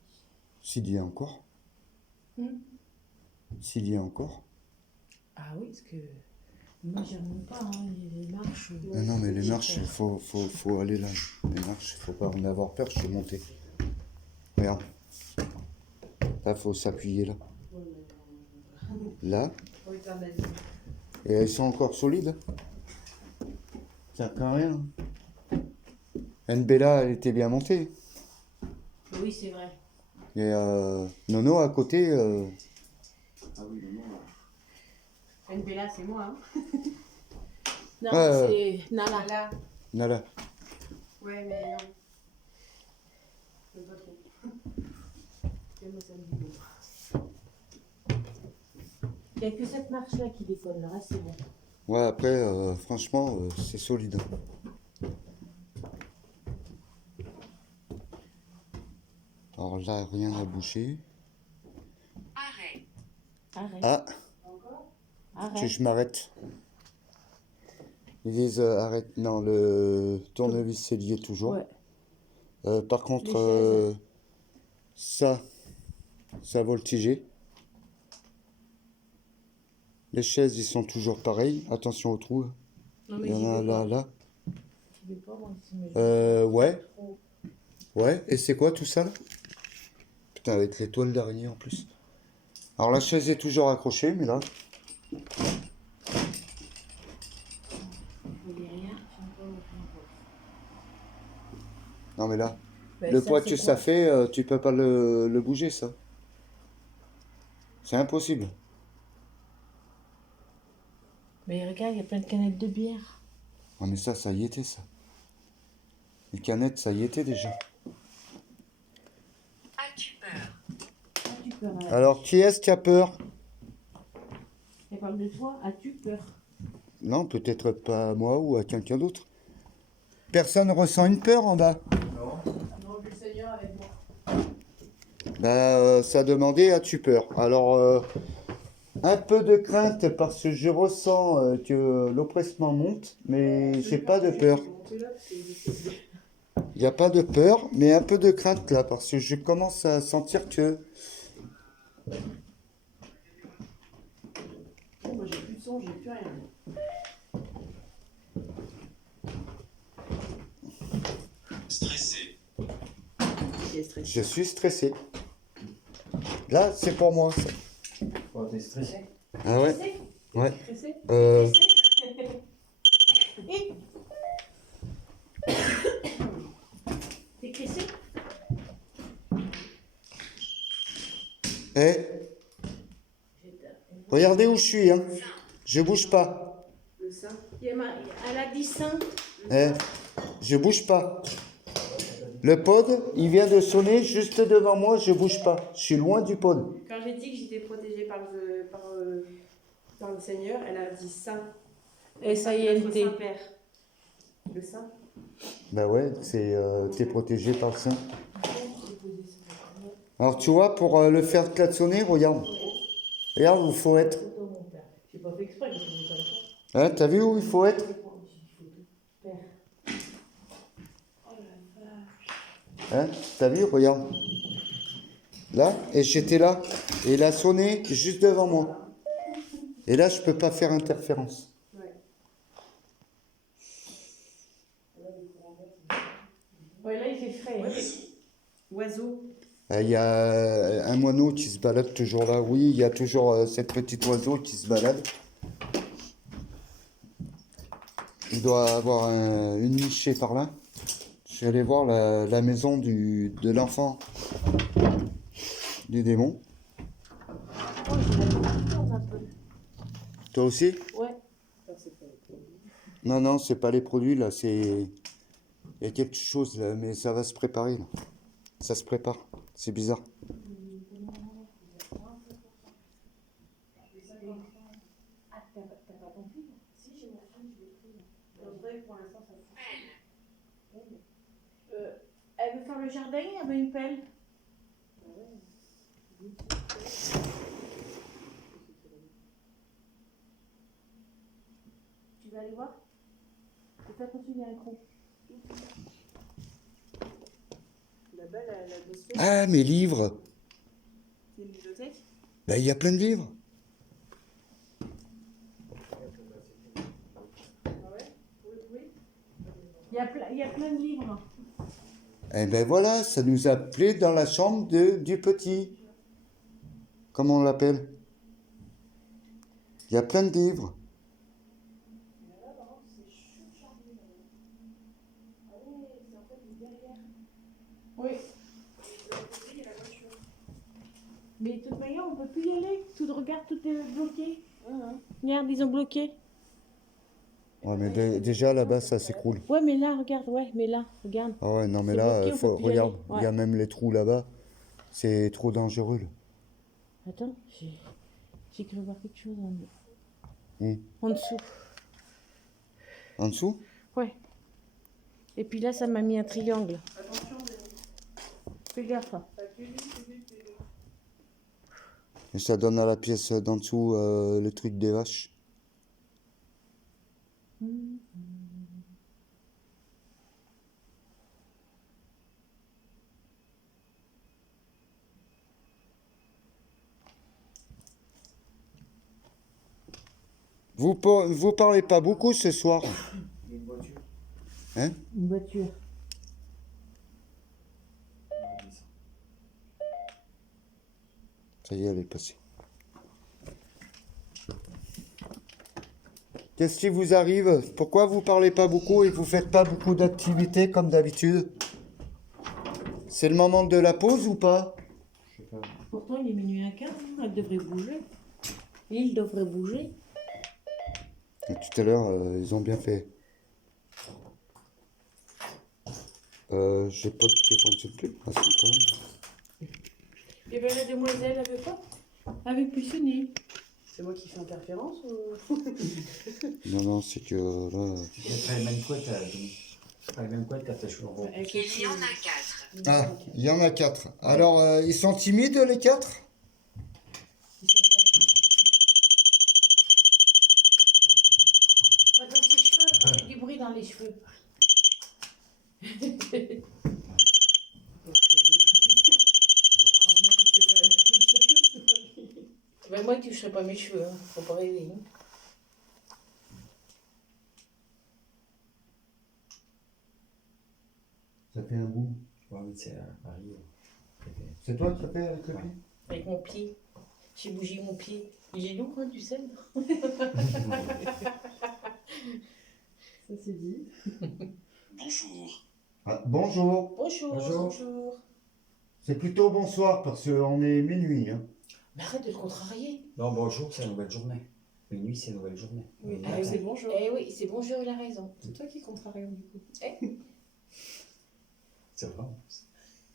S'il y a encore. S'il y a encore. Ah oui, parce que moi j'y remonte pas, hein. Il y a des marches. Non, non, mais les marches, il faut aller là. Les marches, il faut pas en avoir peur, je suis monté. Regarde. Là, faut s'appuyer là. Là. Et elles sont encore solides. Ça sert à rien. Bella, elle était bien montée. Oui, c'est vrai. Et Nono à côté. Ah oui, non, non. Bella, c'est moi. Hein. Non, Ouais, c'est Nala. Là. Nala. Ouais, mais non. J'aime pas trop. Moi, ça me dit bon. Il n'y a que cette marche-là qui déconne, le reste c'est bon. Ouais, après, franchement, c'est solide. Alors là, rien à boucher. Arrêt. Arrête. Ah, Arrête. que je m'arrête. Ils disent arrête. Non, le tournevis c'est lié toujours. Ouais. Par contre, Les chaises. ça a voltigé. Les chaises, ils sont toujours pareils. Attention aux trous. Non, Il mais y en a là, là. j'y vais pas, moi, ici, mais Ouais. Ouais, et c'est quoi tout ça là? Putain, avec les toiles d'araignée en plus. Alors la chaise est toujours accrochée, mais là. derrière, Non, mais là. ben, Le ça, poids c'est que quoi ça fait, tu peux pas le bouger, ça. C'est impossible. Mais regarde, il y a plein de canettes de bière. Ah, mais ça y était, ça. Les canettes, ça y était déjà. As-tu peur? As-tu peur? Alors, qui est-ce qui a peur? Elle parle de toi, as-tu peur? Non, peut-être pas à moi ou à quelqu'un d'autre. Personne ressent une peur en bas. Non, vu le Seigneur avec moi. Bah, ça demandait as-tu peur? Alors, un peu de crainte parce que je ressens que l'oppressement monte, mais j'ai pas de peur. Il n'y a pas de peur, mais un peu de crainte là, parce que je commence à sentir que... Bon, moi j'ai plus de son, j'ai plus rien. Stressé. Qui est stressé? Je suis stressé. Là, c'est pour moi, ça. Oh, t'es stressé? Ah ouais? Stressé? Ouais. Stressé? Euh, T'es stressé? eh, regardez où je suis, hein. Je bouge pas. Le sein. Elle a dit sein. Eh, je bouge pas. Le pod, il vient de sonner juste devant moi, je bouge pas. Je suis loin du pod. Quand j'ai dit que j'étais protégée par le Seigneur, elle a dit sein. S-I-N-T. Notre Saint-Père. Le sein. Bah ouais, c'est t'es protégé par le sein. Alors tu vois, pour le faire klaxonner, regarde. Regarde où il faut être. J'ai pas fait exprès, j'ai fait ça. Hein, t'as vu où il faut être? Hein, t'as vu, regarde. Là, et j'étais là. Et il a sonné juste devant moi. Et là, je peux pas faire interférence. Ouais, là il fait frais. Oiseau. Il y a un moineau qui se balade toujours là. Oui, il y a toujours cette petite oiseau qui se balade. Il doit avoir une nichée par là. Je vais aller voir la maison de l'enfant. du démon. Oh, j'ai la confiance un peu. Toi aussi? Ouais. Non, non, c'est pas les produits là, c'est. Il y a quelque chose là, mais ça va se préparer là. Ça se prépare. C'est bizarre. Ah, t'as pas ton fil? Si, j'ai mon fil, je l'ai pris. En vrai, pour l'instant, ça fout. Pelle. Elle veut faire le jardin, elle veut une pelle. Tu veux aller voir? Fais attention, il y a un trou. Là-bas, la bosphère, Ah, mes livres! c'est une bibliothèque. Ben, il y a plein de livres. Il y a plein de livres. Eh ben voilà, ça nous a plu dans la chambre du petit. Comment on l'appelle? Il y a plein de livres. Oui. Mais de toute manière, on peut plus y aller. Regarde, tout est bloqué. Regarde, ils ont bloqué. Ouais, mais déjà là-bas, ça s'écroule. Ouais, mais là, regarde, regarde. Ah ouais, non, mais C'est là, bloqué, on peut plus y regarde, aller. il y a Ouais. même les trous là-bas. C'est trop dangereux. Là. Attends, j'ai cru voir quelque chose Hmm. en dessous. En dessous? Ouais. Et puis là, ça m'a mis un triangle. Fais gaffe. Et ça donne à la pièce d'en dessous le truc des vaches. Vous parlez pas beaucoup ce soir, Il y a une voiture. hein? Une voiture. On descend. Ça y est, elle est passée. Qu'est-ce qui vous arrive? Pourquoi vous parlez pas beaucoup et vous faites pas beaucoup d'activités comme d'habitude? C'est le moment de la pause ou pas? Je sais pas. Pourtant, il est minuit à 15, elle devrait bouger. Il devrait bouger. Et tout à l'heure, ils ont bien fait. J'ai pas de qui fonctionne plus. Ah si, quand même. Et bien, la demoiselle avait pas. Avait pu sonner. C'est moi qui fais interférence ou... Non, non, c'est que là. Tu fais pas les mêmes couettes, pas les mêmes couettes quand t'as cheveux roux. Avec Il y en a 4. Ah, il y en a 4. Alors, ils sont timides les 4? Pas dans ses cheveux, ça fait du bruit dans les cheveux. Ben moi, tu ne toucherais pas mes cheveux, hein. Faut pas rêver. Hein. Ça fait un bout. Ouais, oui, c'est Marie. C'est toi qui as fait avec le Ouais. pied? Avec mon pied. J'ai bougé mon pied. Il est lourd, hein, tu sais. Ça c'est dit. Bonjour. Ah, bonjour. Bonjour. Bonjour. C'est plutôt bonsoir parce qu'on est minuit. Hein. Mais arrête de le contrarier. Non, bonjour, c'est la nouvelle journée. Minuit, c'est la nouvelle journée. Oui, Ah, c'est bonjour. Eh oui, c'est bonjour, il a raison. C'est toi qui contrarie du coup. C'est vrai. En plus.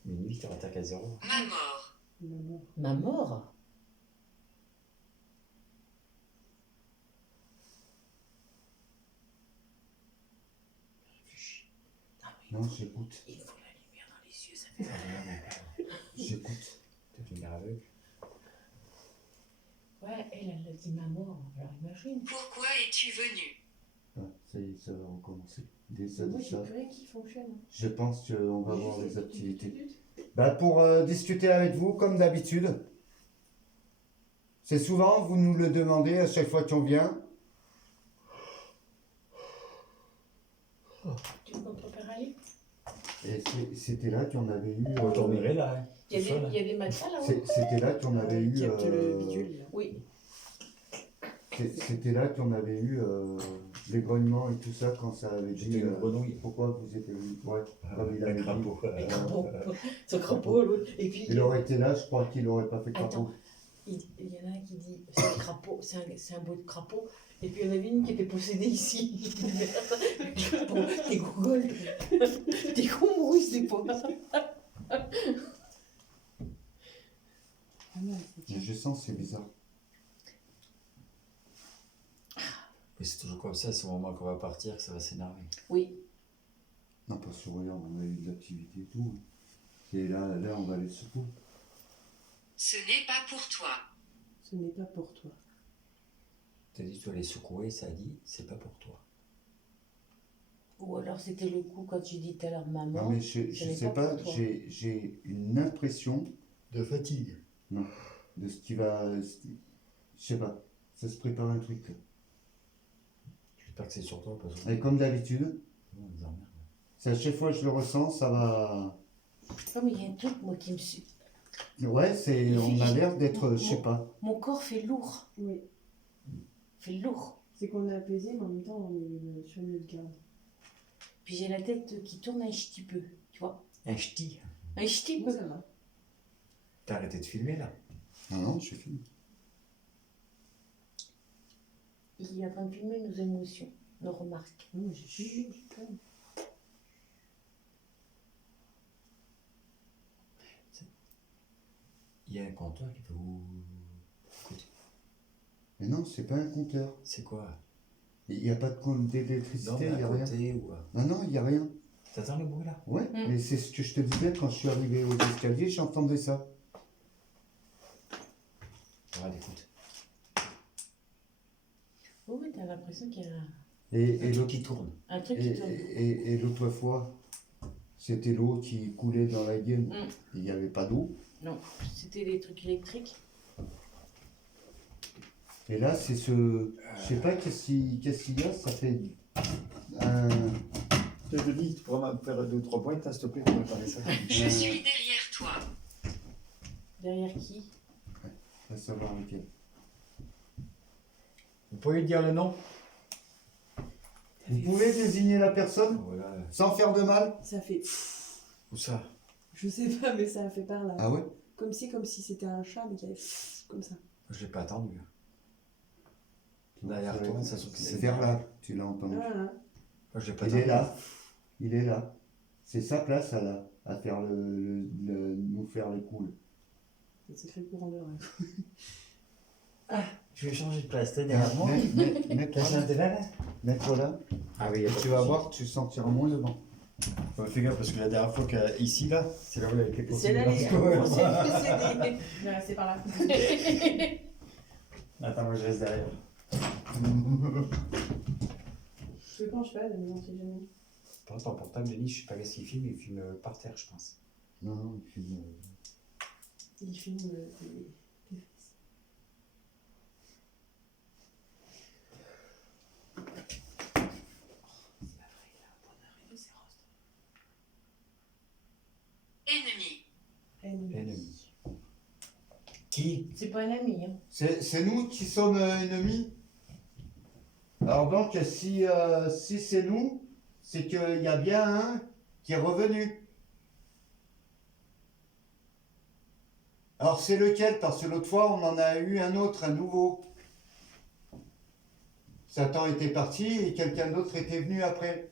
Minuit, tu attaques à 0. Ma mort. Maman. Ma mort. Non, j'écoute. Il faut la lumière dans les yeux, ça fait. J'écoute. T'as une lumière aveugle. Ouais, elle a dit ma mort, alors imagine. Pourquoi es-tu venu? Ah, ça y est, ça va recommencer. Dès ça, Moi dès j'ai ça. plus rien qui fonctionne. Je pense qu'on va voir Juste les activités. tut. Bah, pour discuter avec vous, comme d'habitude. C'est souvent, vous nous le demandez à chaque fois qu'on vient. Tu veux qu'on te repère aller? Et c'était là qu'on avait eu. On dormirait là. Hein. Il y a des matelas là-haut. C'était là qu'on avait eu. Capte le bidule. Là. Oui. C'était là qu'on avait eu les grognements et tout ça quand ça avait J'ai dit une grenouille. pourquoi vous étiez venu. Ouais, comme il Un avait dit. crapaud. Un crapaud. Son crapaud, l'autre. Et puis, Il aurait été là, je crois qu'il aurait pas fait attends, crapaud. il y en a un qui dit c'est un crapaud, c'est un beau crapaud. Et puis il y en avait une qui était possédée ici. Bon, t'es Google. T'es con, Maurice, c'est pas. Mais je sens c'est bizarre. Mais c'est toujours comme ça, c'est au moment qu'on va partir que ça va s'énerver. Oui. Non, pas sur regarde, on a eu de l'activité et tout. Et là, on va aller secouer. Ce n'est pas pour toi. Ce n'est pas pour toi. T'as dit tu vas les secouer, ça a dit c'est pas pour toi. Ou alors c'était le coup quand tu dis tout à l'heure maman. Non, mais je n'est sais pas pas, pour toi. j'ai une impression De fatigue. de ce qui va. Je sais pas, ça se prépare un truc. Là. J'espère que c'est sur toi parce que. Et comme d'habitude, On nous emmerde. c'est à chaque fois que je le ressens, ça va. Non, mais il y a un truc, moi, qui me suit. Ouais, on a l'air d'être, je sais pas. Mon corps fait lourd. Oui, Fait lourd. c'est qu'on est apaisé, mais en même temps, on est sur une autre garde. Puis j'ai la tête qui tourne un petit peu, tu vois. Un ch'ti. Un petit Moi, peu. ça va. T'as arrêté de filmer là. Non, je suis fini. Il est en train de filmer nos émotions, nos remarques. Non, mais j'ai calme. Il y a un compteur qui peut vous. Écoute, Mais non, c'est pas un compteur. c'est quoi? Il n'y a pas de compte Non, d'électricité, mais il n'y à a rien. côté ou. Non, non, il n'y a rien. T'entends le bruit là? Ouais, mais c'est ce que je te disais quand je suis arrivé aux escaliers, j'entendais ça. Regarde, écoute. Oui, oui, t'as l'impression qu'il y a Et Un truc l'autre qui tourne. un truc et, qui tourne. et l'autre fois, c'était l'eau qui coulait dans la gaine. Mm. Il n'y avait pas d'eau. Non, c'était des trucs électriques. Et là, c'est ce. Je sais pas qu'est-ce qu'il y a, ça fait un. Denis, tu pourras me faire 2-3 points, s'il te plaît, pour me parler ça. Je suis derrière toi. Derrière qui? On va savoir lequel. Vous pouvez dire le nom? Vous pouvez désigner la personne Voilà. sans faire de mal? Ça fait. Où ça? Je sais pas, mais ça a fait par là. Ah ouais? Comme si c'était un chat, mais qui avait comme ça. Je l'ai pas attendu. Derrière toi, ça se trouve que C'est vers là, tu l'as entendu. Voilà. Moi, je l'ai pas Il attendu. est là. Il est là. C'est sa place à faire nous faire les coups. C'est un sacré courant d'air. Je vais changer de place, t'es Mets-toi là. Ah oui, Et tu vas voir, tu sentiras moins le vent. Fais gaffe parce que la dernière fois qu'ici, là, c'est là où il a été posé. C'est là les on s'est précédé. Je vais rester par là. Attends, moi je reste derrière. Je me penche pas, mais on sait jamais. Par contre, ton portable, Denis, je sais pas qu'est-ce qu'il filme, il filme par terre, je pense. Non, non, il filme. Il filme des fesses. Ennemi. Ennemi. Qui? C'est pas un ami, hein. C'est nous qui sommes ennemis. Alors donc, si c'est nous, c'est qu'il y a bien un qui est revenu. Alors c'est lequel? Parce que l'autre fois, on en a eu un autre, un nouveau. Satan était parti et quelqu'un d'autre était venu après.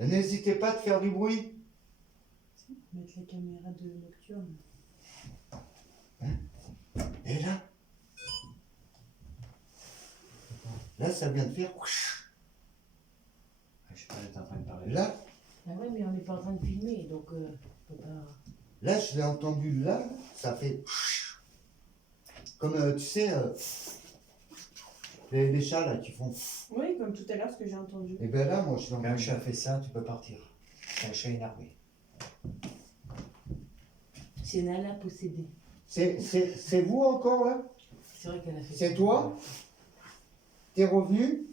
N'hésitez pas à faire du bruit. Mettre la caméra de nocturne. Et là, ça vient de faire. Je sais pas, t'es en train de parler. Là, Ah ouais, mais on n'est pas en train de filmer, donc on peut pas. là, je l'ai entendu là, ça fait. Comme tu sais, les chats là qui font. Oui, comme tout à l'heure, ce que j'ai entendu. Et bien là, moi je l'ai Quand un entendu. chat fait ça, tu peux partir. C'est un chat énervé. C'est Nala possédée. C'est vous encore là? C'est vrai qu'elle a fait. C'est toi? T'es revenu?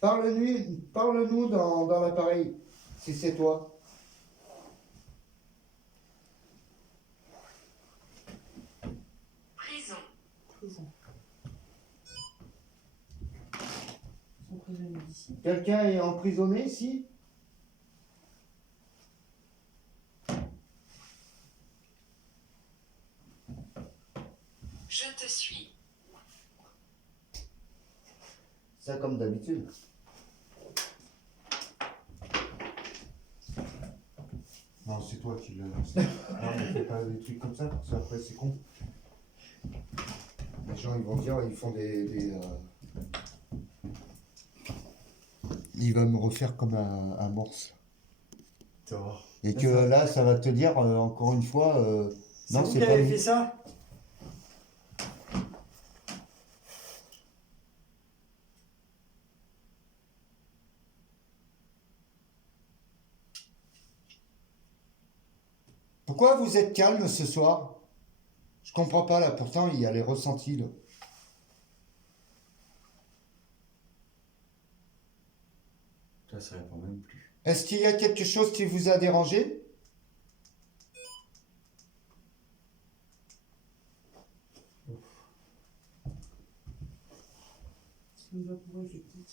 Parle-nous dans l'appareil, si c'est toi. emprisonné d'ici. Quelqu'un est emprisonné ici? Je te suis. Ça comme d'habitude. Non, c'est toi qui l'as lancé. Non, mais fais pas des trucs comme ça, parce qu'après c'est con. Les gens ils vont dire, ils font Il va me refaire comme un morse. Et que là, ça va te dire, encore une fois, non, vous c'est qui pas avez lui. fait ça? Pourquoi vous êtes calme ce soir? Je comprends pas là, pourtant il y a les ressentis là. Toi, ça répond même plus. Est-ce qu'il y a quelque chose qui vous a dérangé? On va pouvoir effectuer.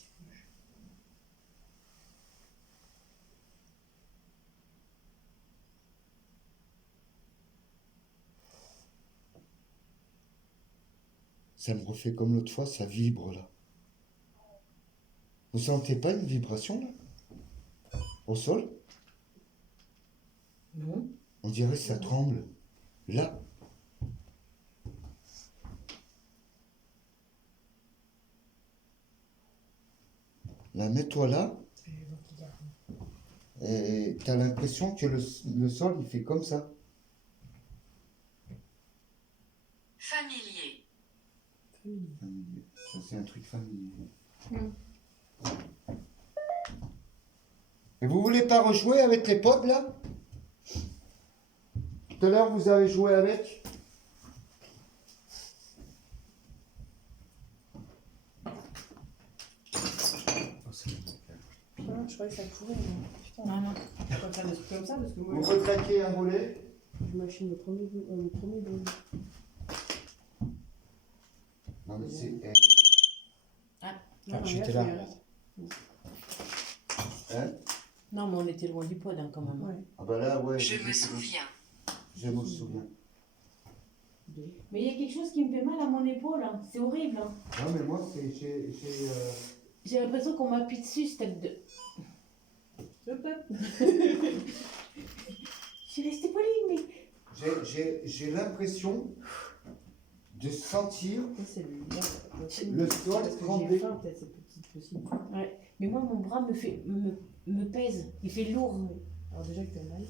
Ça me refait comme l'autre fois, ça vibre là. Vous sentez pas une vibration là? Au sol? Non. On dirait que ça tremble. Là. Là, mets-toi là. Et t'as l'impression que le sol il fait comme ça. Familier. Familier. Ça c'est un truc familier. Et vous voulez pas rejouer avec les potes là? Tout à l'heure vous avez joué avec? Oh, c'est Ah, je croyais que ça courait. moi. Putain, Non, non. je peux pas faire des trucs comme ça parce que Vous moi, recraquez un volet? je machine le premier bol. Non mais c'est... Non, j'étais là, là. Hein? Non, mais on était loin du pod hein, quand même. Ouais. Ah bah là ouais. Je me souviens. Je me souviens. Mais il y a quelque chose qui me fait mal à mon épaule. Hein. C'est horrible. Hein. Non mais moi c'est... J'ai l'impression qu'on m'appuie dessus, cette tête de... J'ai resté poli, mais... J'ai l'impression de sentir Ça, c'est le le sol Parce que trembler. j'ai faim, peut-être, c'est petit possible. Ouais. Mais moi, mon bras me pèse. Il fait lourd. Alors, déjà que t'as mal.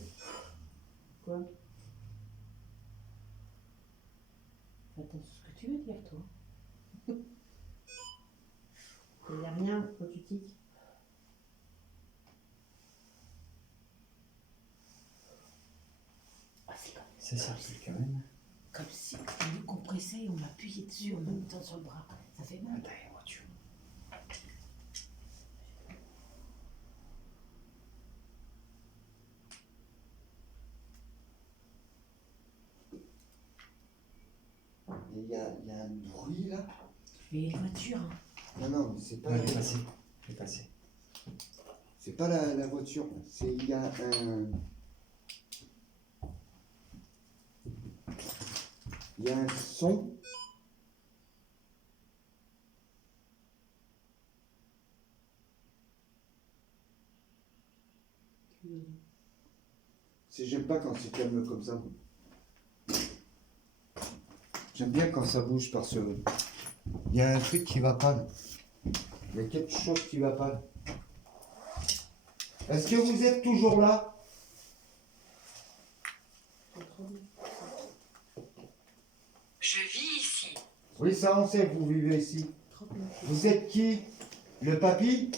Quoi? Attends, c'est ce que tu veux dire, toi. Il n'y a rien quand tu tiques. Ah, c'est Ça circule quand même. comme si on me compressait et on m'appuyait dessus en même temps sur le bras. Ça fait mal. Attends, une voiture. Il y a un bruit là. Mais une voiture. Hein. Non, non, mais c'est pas... Ouais, elle est passée. Elle est passée. C'est pas la voiture. C'est... Il y a un... Il y a un son. J'aime pas quand c'est calme comme ça. J'aime bien quand ça bouge parce que il y a un truc qui va pas. Là. Il y a quelque chose qui va pas. Là. Est-ce que vous êtes toujours là? Je vis ici. Oui, ça on sait que vous vivez ici. Vous êtes qui? Le papy?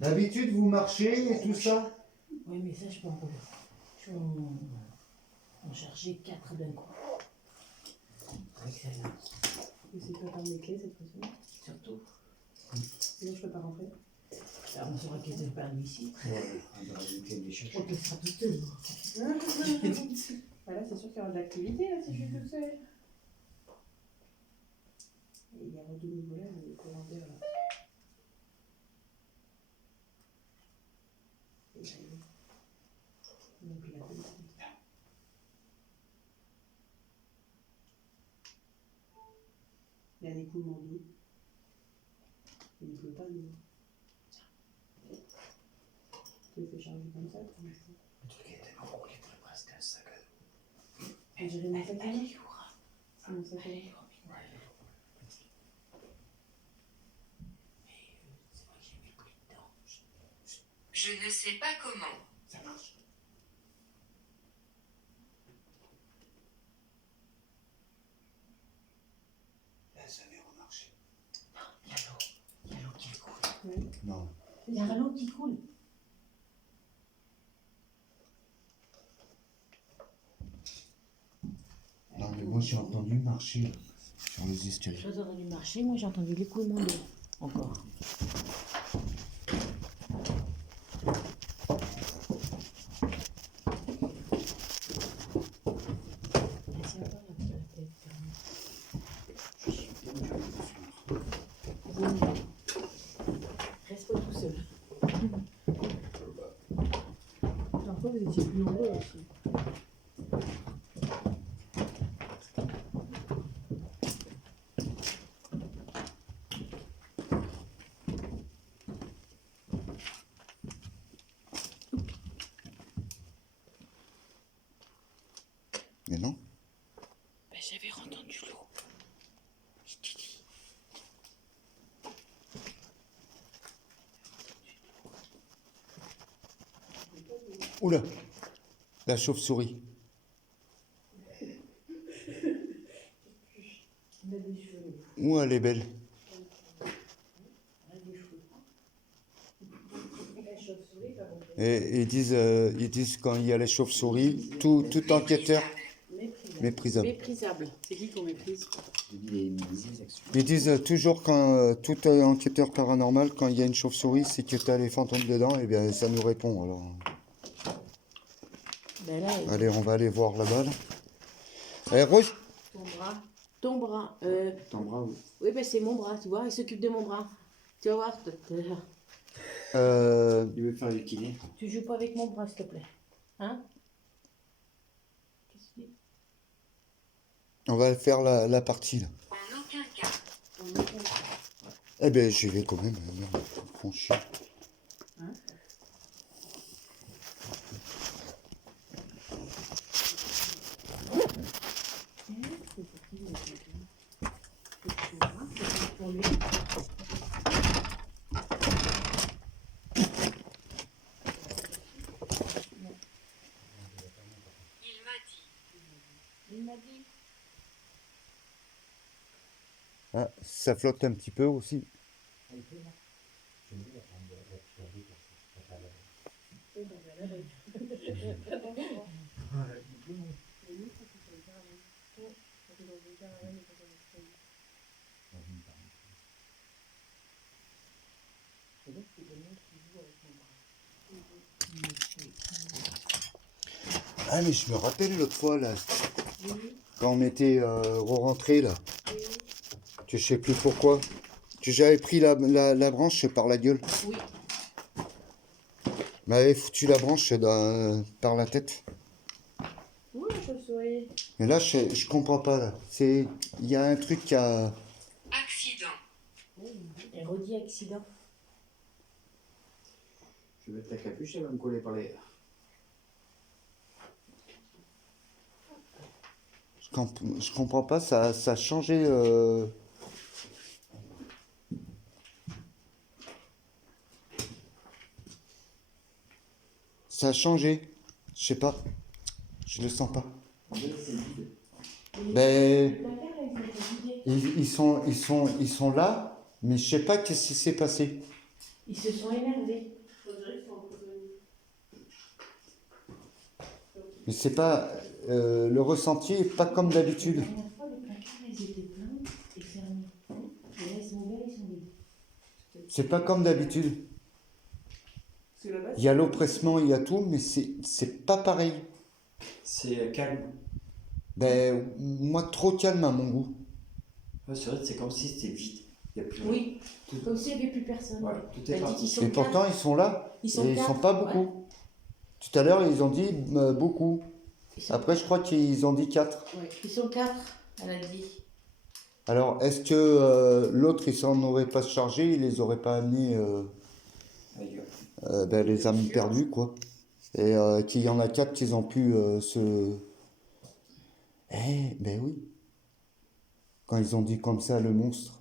D'habitude vous marchez et tout ça? Oui, mais ça, je peux en rouler. Je peux en charger 4 d'un coup. Avec celle-là. Et c'est pas par mes clés cette fois-ci. Surtout. Sinon, je peux pas rentrer. Alors, on saura qu'elle n'est pas ici. Ouais, on va rajouter des Je chercher. crois qu'elle sera toute seule. Voilà, c'est sûr qu'il y aura de l'activité là si je suis toute seule. Et il y a de nouveau là, le courant d'air là. Et là, donc il a fait. Il y a un écoulement d'eau. Il ne pleut pas d'eau. Tu le fais charger comme ça, pour l'instant. Le truc est tellement gros qu'il ferait presque un sac à dos. On dirait mon sac à dos. C'est mon sac à dos. Ouais. Je ne sais pas comment. Ça marche. Là, ça vient remarcher. Il y a l'eau. Il y a l'eau qui coule. Non. Il y a l'eau qui coule. Non, mais moi j'ai entendu marcher là, sur les escaliers. Toi, t'as entendu marcher, moi j'ai entendu l'écoulement d'eau. Encore. Assieds-toi là, parce que la tête est fermée. Je suis bien dur de soir. Reste pas tout seul. Parfois vous étiez plus nombreux aussi. Mais non. Ben, j'avais entendu l'eau. Je t'ai dit. Oula, la chauve-souris. On a des cheveux. Ouh, elle est belle. On a des cheveux. La chauve-souris, pas compris. Et ils disent quand il y a les chauves-souris, tout enquêteur méprisable. Méprisable. C'est qui qu'on méprise? Les actions. Ils disent toujours quand tout enquêteur paranormal, quand il y a une chauve-souris, c'est que tu as les fantômes dedans, et bien ça nous répond alors. Ben là, Allez, on va aller voir là-bas. Là. Eh, Rose, ton bras. Ton bras. Ton bras, oui. Oui, ben c'est mon bras, tu vois, il s'occupe de mon bras. Tu vas voir, Il veut faire du kiné. tu joues pas avec mon bras, s'il te plaît. Hein? Qu'est-ce que tu dis? on va faire la partie là. En aucun cas. Eh ben, j'y vais quand même. Merde, franchement. Il m'a dit. Il m'a dit. Ah, ça flotte un petit peu aussi. Ah, mais je me rappelle l'autre fois là, quand on était rentré là. Que je sais plus pourquoi. Que j'avais pris la branche par la gueule. Oui. M'avait foutu la branche par la tête. Oui, la chauve-souris. Mais là, je comprends pas là. Il y a un truc qui a. Accident. Et redit accident. Je vais mettre la capuche, elle va me coller par les. Je comprends pas, ça a changé. Ça a changé. Je sais pas. Je le sens pas. Ben, ils sont là, mais je sais pas qu'est-ce qui s'est passé. Ils se sont énervés. Mais c'est pas. Le ressenti est pas comme d'habitude. La dernière fois, les placards, ils étaient pleins et fermés. Et là, ils sont ouverts, ils sont vides. C'est pas comme d'habitude. Il y a l'oppressement, il y a tout, mais c'est pas pareil. C'est calme. Ben, moi, trop calme à mon goût. Ouais, c'est vrai, c'est comme si c'était vide. Il y a plus Oui, tout, comme s'il n'y avait plus personne. ouais, tout est Elle dit parti. qu'ils sont Et pourtant, ils sont là. Ils sont Et ils quatre, sont pas ouais. beaucoup. Tout à l'heure, ils ont dit beaucoup. Ils sont, Après, je crois qu'ils ont dit 4. ouais, ils sont 4, elle a dit. Alors, est-ce que l'autre, il s'en aurait pas chargé, il les aurait pas amenés, Ailleurs. ben, les âmes perdues, quoi. Et qu'il y en a 4 qui ont pu se... Eh, ben oui. Quand ils ont dit comme ça, le monstre,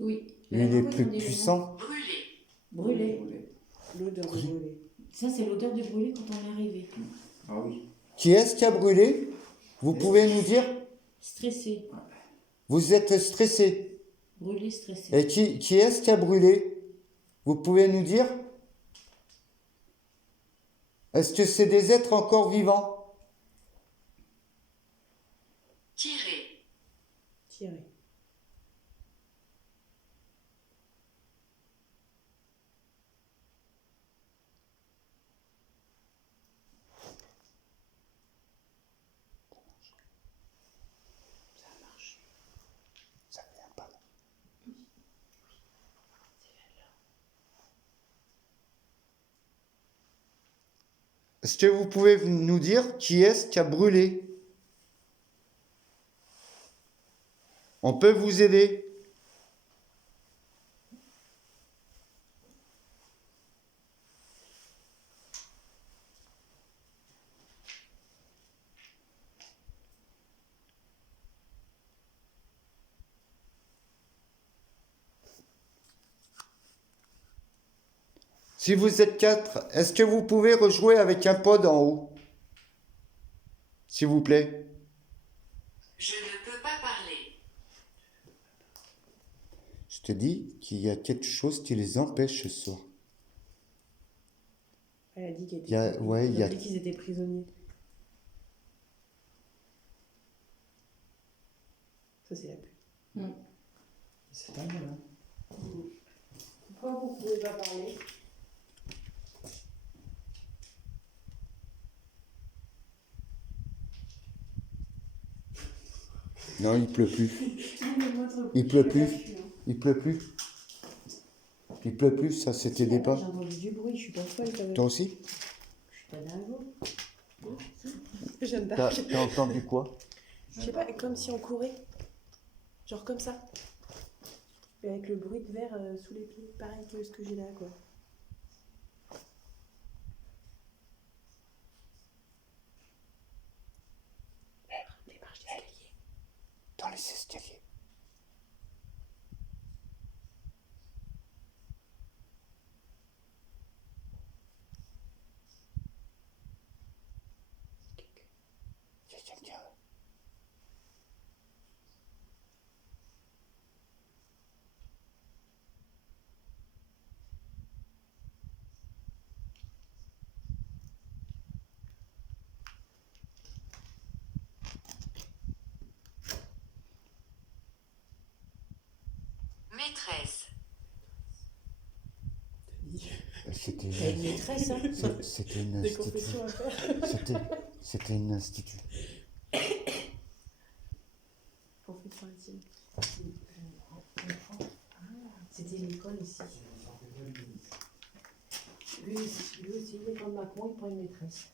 Oui. lui, il est Pourquoi plus ils ont dit le puissant. Brûlé. Brûlé. L'odeur de brûlé. Ça, c'est l'odeur de brûlé quand on est arrivé. Ah oui. Qui est-ce qui a brûlé? Vous pouvez nous dire? Stressé. Vous êtes stressé. Brûlé, stressé. Et qui est-ce qui a brûlé? Vous pouvez nous dire? Est-ce que c'est des êtres encore vivants? Tiré. Tiré. Ça vient pas. Est-ce que vous pouvez nous dire qui est-ce qui a brûlé? On peut vous aider. Si vous êtes 4, est-ce que vous pouvez rejouer avec un pod en haut? S'il vous plaît. Je ne peux pas parler. Je te dis qu'il y a quelque chose qui les empêche ce soir. Elle a dit qu'elle Il y a- était ouais, il y a- dit qu'ils étaient prisonniers. Ça, c'est la pub. C'est pas mal, hein. Pourquoi vous pouvez pas parler? Non, il pleut plus. Il pleut plus. Il pleut plus. Il pleut plus, ça c'était des pas. J'ai entendu du bruit, je suis pas folle quand même. Toi aussi? Je suis pas dingo. Jeanne T'as d'Arc. t'as entendu quoi? Je sais pas, comme si on courait. Genre comme ça. Et avec le bruit de verre sous les pieds, pareil que ce que j'ai là, quoi. Des marches d'escalier. Dans les escaliers. Il y a quelqu'un. Maîtresse. C'était Elle a une maîtresse, hein. c'était une Des institut. confessions à faire. C'était une institut. Confession intime. C'était l'école ici. Lui aussi, il prend Macron, il prend une maîtresse.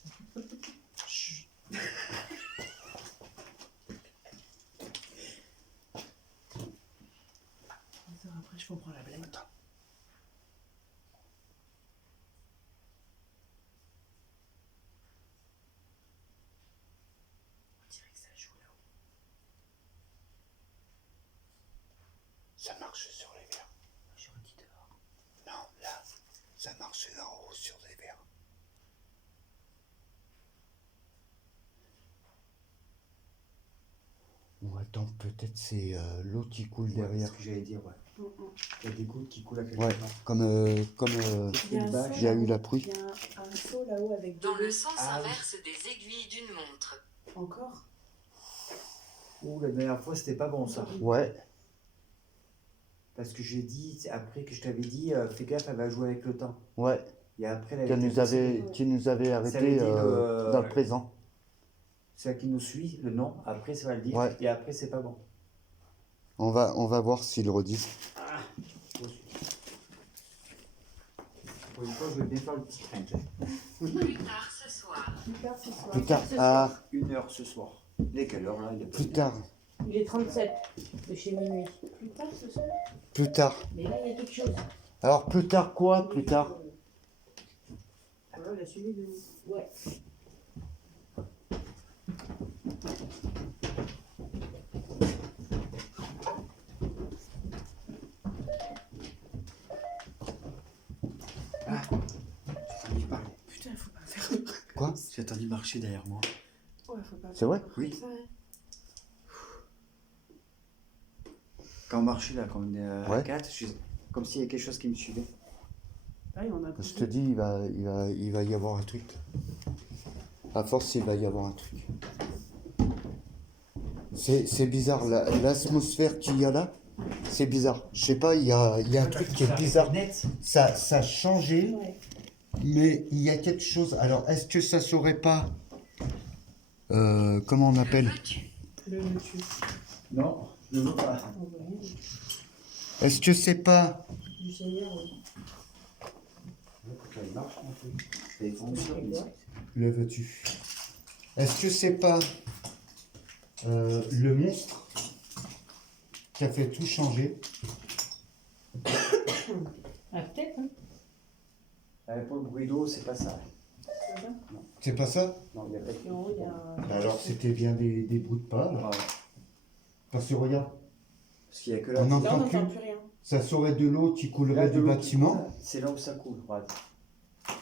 Après, je comprends la blague. On dirait que ça joue là-haut. Ça marche sur les verres. J'aurais dit dehors. Non, là, ça marche en haut sur les verres. Bon, attends, peut-être c'est l'eau qui coule Ouais, derrière. c'est ce que j'allais dire, ouais. Il y a des gouttes qui coulent à quelque Ouais, part. comme Il y a un Bac, seau il y a eu là-haut. la pluie. Il y a un seau là-haut avec de Dans le l'eau. sens Ah oui. inverse des aiguilles d'une montre. Encore. Ouh, la dernière fois, c'était pas bon, ça. Ouais, Parce que j'ai dit, après que je t'avais dit, fais gaffe, elle va jouer avec le temps. ouais. Et après, elle a Qui été nous avait, possédée. qui nous avait Ça arrêté avait dit le- dans le présent. Celle qui nous suit, le nom, après, ça va le dire. Ouais. Et après, c'est pas bon. On va voir s'ils le redisent. Pour une fois, je vais bien faire le petit train. Plus tard ce soir. Plus tard. Ah, 1h ce soir. Il est quelle heure là? Il est plus tard. Il est 37 de chez minuit. Plus tard ce soir. Plus tard. Mais là, il y a quelque chose. Alors, plus tard quoi? Plus tard. Ouais, il a suivi de nous. Ouais. Ah, j'ai entendu parler. Putain, faut pas faire Quoi? J'ai entendu marcher derrière moi. Ouais, faut pas C'est vrai? Oui. faire ça, hein. Quand on marchait là, quand on est à Ouais. 4, comme s'il y avait quelque chose qui me suivait. Ah, il en a Je te dis, il va y avoir un truc. À force, il va y avoir un truc. C'est bizarre, l'atmosphère qu'il y a là, c'est bizarre. Je sais pas, il y a un truc qui est bizarre. Ça a changé, mais il y a quelque chose. Alors, est-ce que ça serait pas... comment on appelle? Le tu. Non, je ne veux pas. Est-ce que c'est pas... Du Seigneur, oui. Elle marche, mon truc. C'est fonctions. Le veux-tu? Est-ce que c'est pas le monstre qui a fait tout changer? Ah, peut-être, hein. Pour le bruit d'eau, c'est pas ça. C'est pas ça? Non, il n'y a pas de. Et en haut, il y a un... Bah alors c'était bien des bruits de pas. Là. Ah, Parce que regarde, parce qu'il n'y a que là. on Là, on n'entend n'entend plus. plus rien. Ça serait de l'eau qui Là, coulerait de du l'eau qui bâtiment. coule, c'est là où ça coule. Regarde.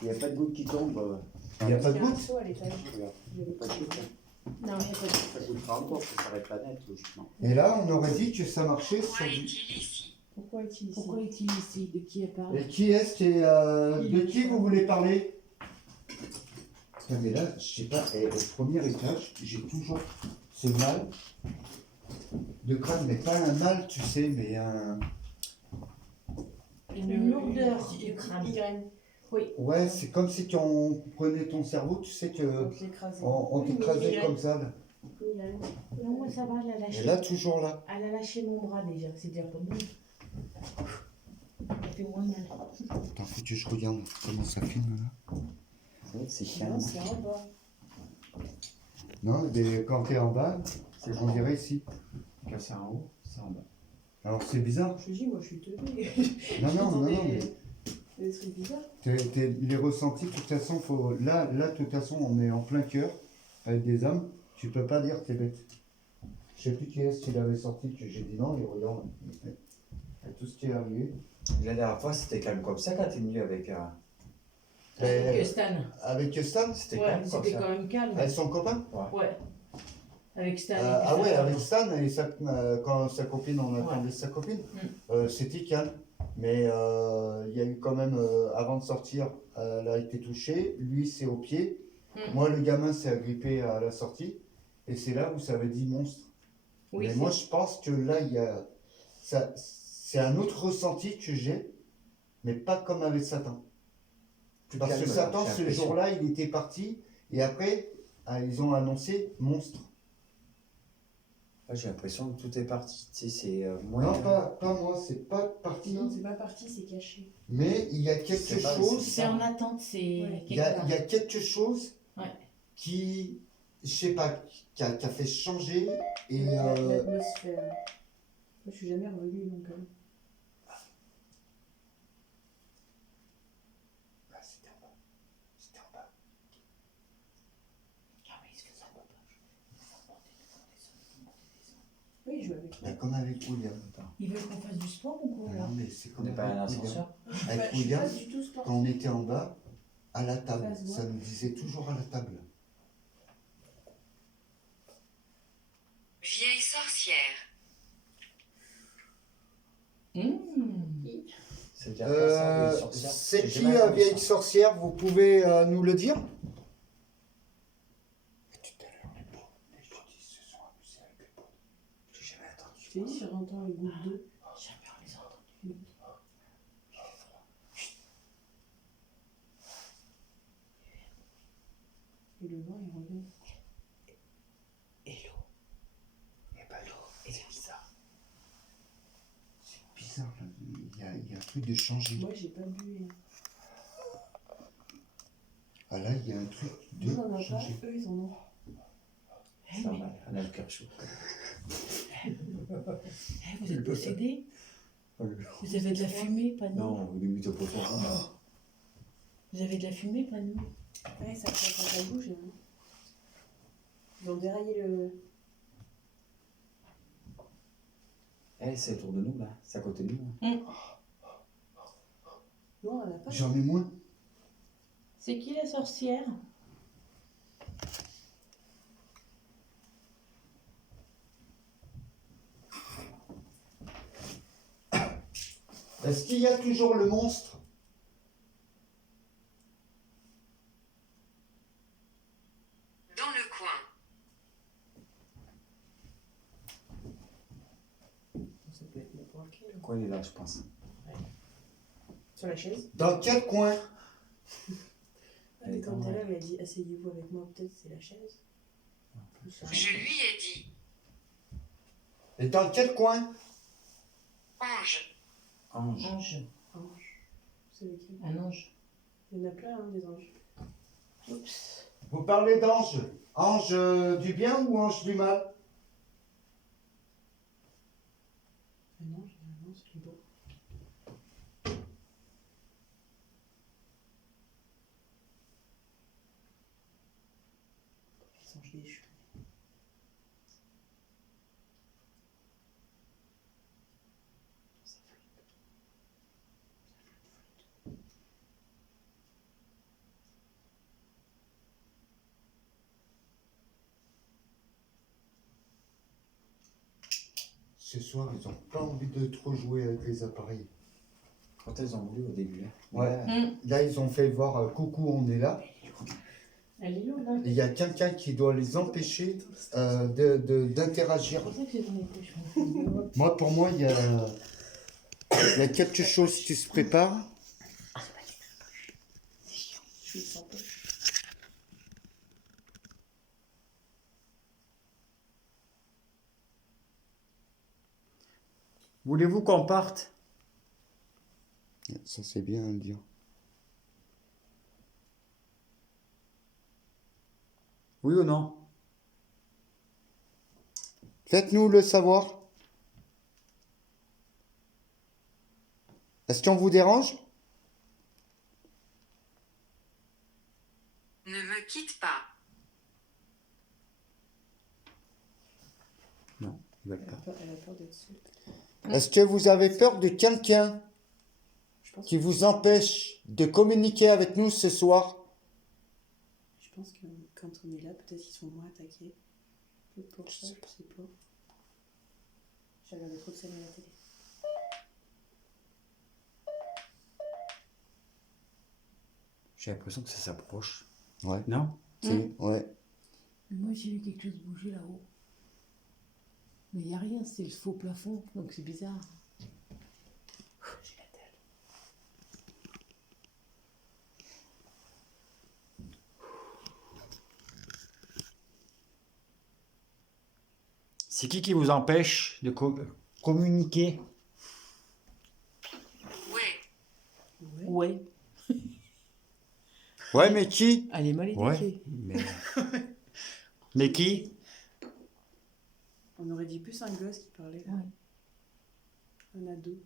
Il n'y a pas de goutte qui tombe. Il n'y a pas Il de y a un goutte. seau à l'étage. Regarde. Il y a Pas de goutte. Non, il n'y a pas de... Ça coulera encore, ça s'arrête la net, logiquement. Et là, on aurait dit que ça marchait sur Pourquoi du... est-il ici? Pourquoi est-il ici? Pourquoi est-il ici? De qui elle parle? Et qui est-ce qui est... de qui vous voulez parler? Putain, mais là, je sais pas, au premier étage, j'ai toujours ce mal de crâne, mais pas un mal, tu sais, mais un... Une lourdeur du crâne. Migraine. Ouais, c'est comme si quand on prenait ton cerveau, tu sais que On te l'écrase. on t'écrasait Migraine. comme ça. Là. Migraine. Non, moi ça va, elle a lâché. Et là, toujours là. Elle a lâché mon bras déjà, c'est déjà pas mal. Ça fait moins mal. Attends, faut que je regarde comment ça filme là. C'est Non, calme. c'est en bas. Non, mais quand t'es en bas, C'est on dirait ici. Quand c'est en haut, c'est en bas. Alors c'est bizarre. Je te dis, moi, je suis teubée. Non, non, non, non, mais Des trucs bizarres. les ressentis, de toute façon, faut... là, de toute façon, on est en plein cœur avec des hommes. Tu peux pas dire que t'es bête. Je sais plus qui est-ce qui l'avait sorti, que j'ai dit non, et regarde. Avec tout ce qui est arrivé. La dernière fois, c'était calme comme ça quand t'es venu avec. Avec Stan. Avec Stan, C'était Ouais, calme comme c'était ça. quand même calme. avec son copain. Ouais. Avec Stan. Ah ouais, avec Stan, et quand sa copine, on attendait sa copine, c'était calme. Mais il y a eu quand même, avant de sortir, elle a été touchée, lui c'est au pied. Moi le gamin s'est agrippé à la sortie, et c'est là où ça avait dit monstre. Oui, Mais c'est- moi je pense que là, il y a, ça, c'est un autre ressenti que j'ai, mais pas comme avec Satan. Plus Parce que calme, Satan, j'ai ce l'impression. jour-là, il était parti, et après, ils ont annoncé monstre. Ouais, j'ai l'impression que tout est parti. Tu sais, c'est moins. Non, pas moi, c'est pas parti. Non, c'est pas parti, c'est caché. Mais il y a quelque C'est pas- chose, C'est en attente, c'est Ouais. il quelque y a, part. il y a quelque chose Ouais. qui, je sais pas, qui a fait changer, et L'atmosphère. Moi, je suis jamais revenue, donc... Ah, c'était en bas. C'était en bas. Ah oui, c'est ça, papa. Oui, je vais avec Bah, comme avec William. Ils veulent qu'on fasse du sport ou quoi Ah là? non, mais c'est On comme n'est pas à avec William. l'ascenseur. Avec Je suis William, pas du tout sportive. quand on était en bas, à la table, Ça se voit. ça nous disait toujours à la table. Vieille sorcière. C'est déjà pas ça, les sorcières. C'est J'ai qui jamais la entendu vieille ça. sorcière? Vous pouvez nous le dire? Tout à l'heure, les pauvres, les petits se sont amusés avec les pauvres. J'ai jamais entendu. Je t'ai dit, j'entends les gouttes d'eau. Jamais on les a entendus. Et le vent, il revient. Et l'eau. Et pas l'eau. Et c'est bizarre. truc de changer. Moi, j'ai pas bu. Ah là, il y a un truc de Nous, on en a pas. changer. Eux, ils en ont. Eh, Ça mais- va, on a le cœur chaud. vous êtes possédé? Vous avez de la fumée, pas de nous? Non, limite au profond. Vous avez de la fumée, pas de nous? Ouais, ça bouge. Hein. Ils ont déraillé le. Eh, c'est autour de nous, là. C'est à côté de nous. Hein. Non, on en a pas. J'en ai moins. C'est qui la sorcière? Est-ce qu'il y a toujours le monstre? Dans le coin. Ça peut être n'importe quel. Le coin, il est là, je pense. Sur la chaise. Dans quel coin? Mais quand tout à l'heure, il a dit asseyez-vous avec moi, peut-être c'est la chaise. Je lui ai dit. Et dans quel coin? Ange. Ange. Ange. Ange. C'est lequel? Un ange. Il y en a plein, hein, des anges. Oups. Vous parlez d'ange? Ange du bien ou ange du mal? Un ange, généralement, c'est le beau. Les anges déchus. Ce soir, ils ont pas envie de trop jouer avec les appareils. Quand elles ont voulu au début. Hein. Ouais. Là, ils ont fait voir coucou, on est là. Elle est là, là. Il y a quelqu'un qui doit les empêcher d'interagir. C'est pour ça que c'est dans les poches. Moi, pour moi, il y a quelque chose qui se prépare. Je suis sans poche. Voulez-vous qu'on parte? Ça, c'est bien à le dire. Oui ou non? Faites-nous le savoir. Est-ce qu'on vous dérange? Ne me quitte pas. Non, ils veulent pas. Elle a peur d'être seule. Est-ce que vous avez peur de quelqu'un Je pense, qui vous empêche de communiquer avec nous ce soir? je pense que quand on est là, peut-être ils sont moins attaqués. Peut-être pour ça, je sais pas. J'ai regardé trop de scènes à la télé. J'ai l'impression que ça s'approche. Ouais. Non? Ouais. Moi, j'ai vu quelque chose bouger là-haut. Mais il n'y a rien, c'est le faux plafond, donc c'est bizarre. J'ai la tête. C'est qui vous empêche de communiquer? Ouais. Ouais, Ouais, mais qui? elle est mal éduquée. Mais qui? On aurait dit plus un gosse qui parlait là. Ouais. Un ado.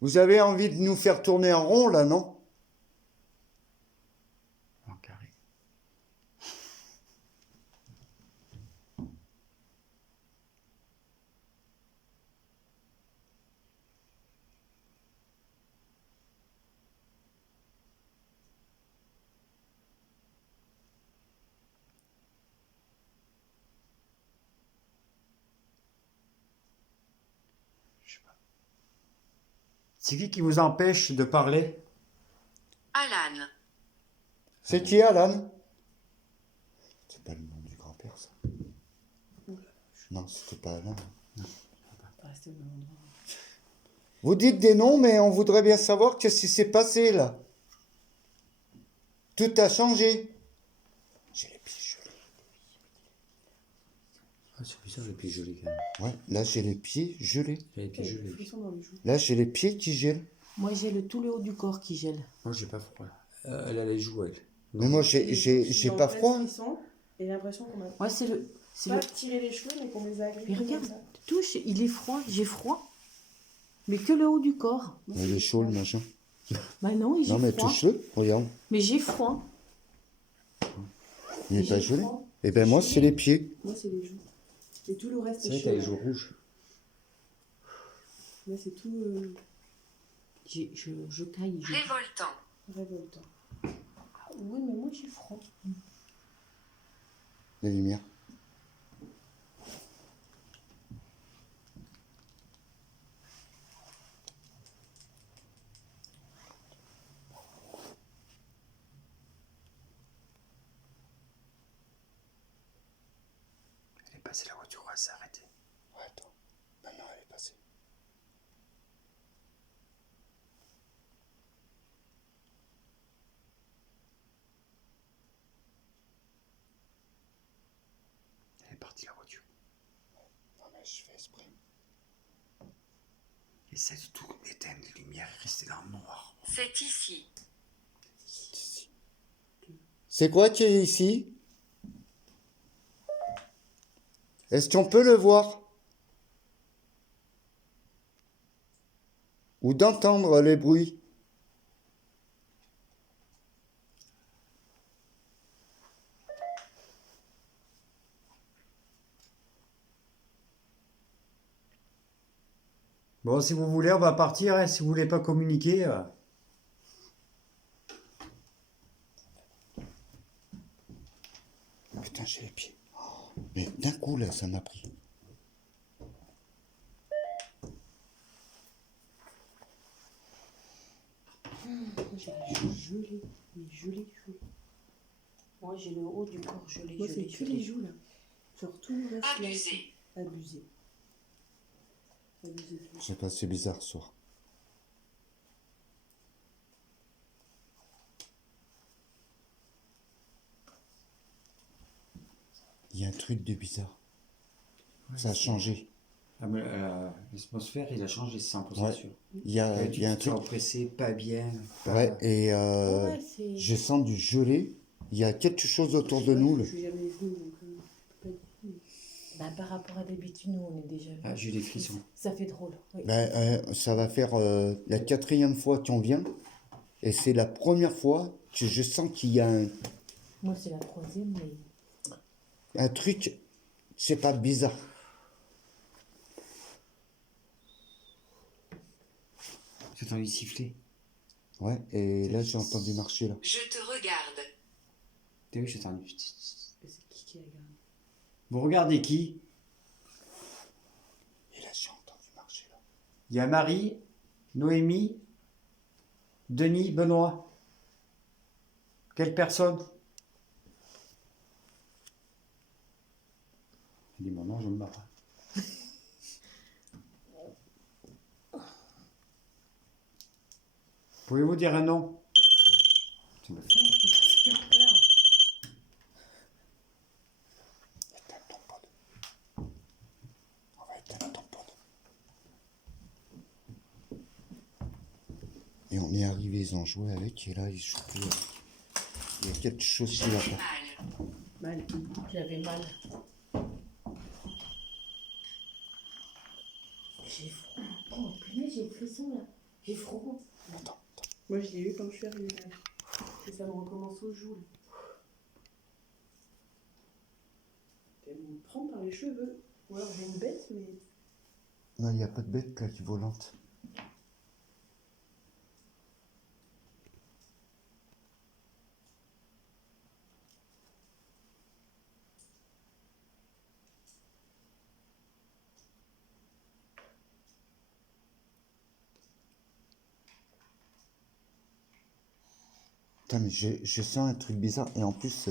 Vous avez envie de nous faire tourner en rond, là, non? En carré. Je sais pas. C'est qui vous empêche de parler? Alan. C'est qui, Alan? C'est pas le nom du grand-père, ça. Non, c'était pas Alan. Pas rester au même endroit. Vous dites des noms, mais on voudrait bien savoir qu'est-ce qui s'est passé, là. Tout a changé. J'ai les pieds gelés. Ah, c'est bizarre les pieds gelés quand même. Ouais, là j'ai les pieds gelés. J'ai les pieds Ouais, gelés. frisson dans les joues. Là j'ai les pieds qui gèlent. Moi, j'ai tout le haut du corps qui gèle. Moi j'ai pas froid. Elle a les joues elle. Mais moi Je j'ai suis en pas plein froid. frisson et l'impression qu'on m'a Ouais, c'est le. pas tiré les cheveux, mais qu'on les a agrippés. Mais regarde, comme ça. touche, il est froid, j'ai froid. Mais que le haut du corps. Il est chaud le machin. Bah non, j'ai Non mais froid. touche-le, regarde. Mais j'ai froid. Il est pas J'ai gelé. froid. Eh ben moi c'est les pieds. Moi, c'est les joues. Et tout le reste C'est est vrai chaud. que t'as les joues rouges. Moi, c'est tout Je caille. Révoltant. révoltant. Ah, oui, mais moi j'ai froid. Les lumières. Elle est passée la voiture, elle s'est arrêtée. Ouais, attends. Maintenant elle est passée. Elle est partie la voiture. Non mais je fais exprès. Essaie de tout éteindre les lumières et rester dans le noir. C'est ici. C'est quoi qui est ici? Est-ce qu'on peut le voir? Ou d'entendre les bruits? Bon, si vous voulez, on va partir. Hein, si vous voulez pas communiquer. Putain, j'ai les pieds. Oh, mais d'un coup là, ça m'a pris. Moi j'ai les joues gelées. Mais gelées. Moi j'ai le haut du corps gelé. Moi, c'est que les joues, là. Genre, tout le reste, là. Abusé. Abusé. Abusé. Je sais pas, c'est bizarre ce soir. Il y a un truc de bizarre. Ça a changé. Ah, mais, l'atmosphère, il a changé, c'est 100% Ouais. sûr. Il y a, il y a un truc. Oppressé, pas bien. Pas... Ouais, et Ouais, c'est. je sens du gelé. Il y a quelque chose autour de nous. Là. Je suis jamais venue, donc pas du tout. Bah, par rapport à d'habitude, nous on est déjà. Ah, j'ai eu des frissons. Ça fait drôle. Oui. Ben, ça va faire la 4e fois qu'on vient. Et c'est la première fois que je sens qu'il y a Moi c'est la 3e, mais. un truc, c'est pas bizarre. J'ai entendu siffler. Ouais, et là j'ai entendu marcher là. Je te regarde. T'as vu, j'ai entendu. C'est qui a regardé? Vous regardez qui? Et là j'ai entendu marcher là. Il y a Marie, Noémie, Denis, Benoît. Quelle personne? Dis mon nom, je me barre. Pouvez-vous dire un nom? Ça me fait peur. Éteins ton pod. On va éteindre ton pod. Et on est arrivé, ils ont joué avec, et là ils jouent plus avec. Il y a quelque chose qui va J'ai pas. mal. Mal. J'avais mal. J'ai froid. Oh punaise, j'ai le frisson là. J'ai froid. Moi, je l'ai eu quand je suis arrivée. Et ça me recommence aux joues. Elle me prend par les cheveux. Ou alors j'ai une bête, mais. Non, il n'y a pas de bête là qui volante. Putain, mais je sens un truc bizarre. Et en plus,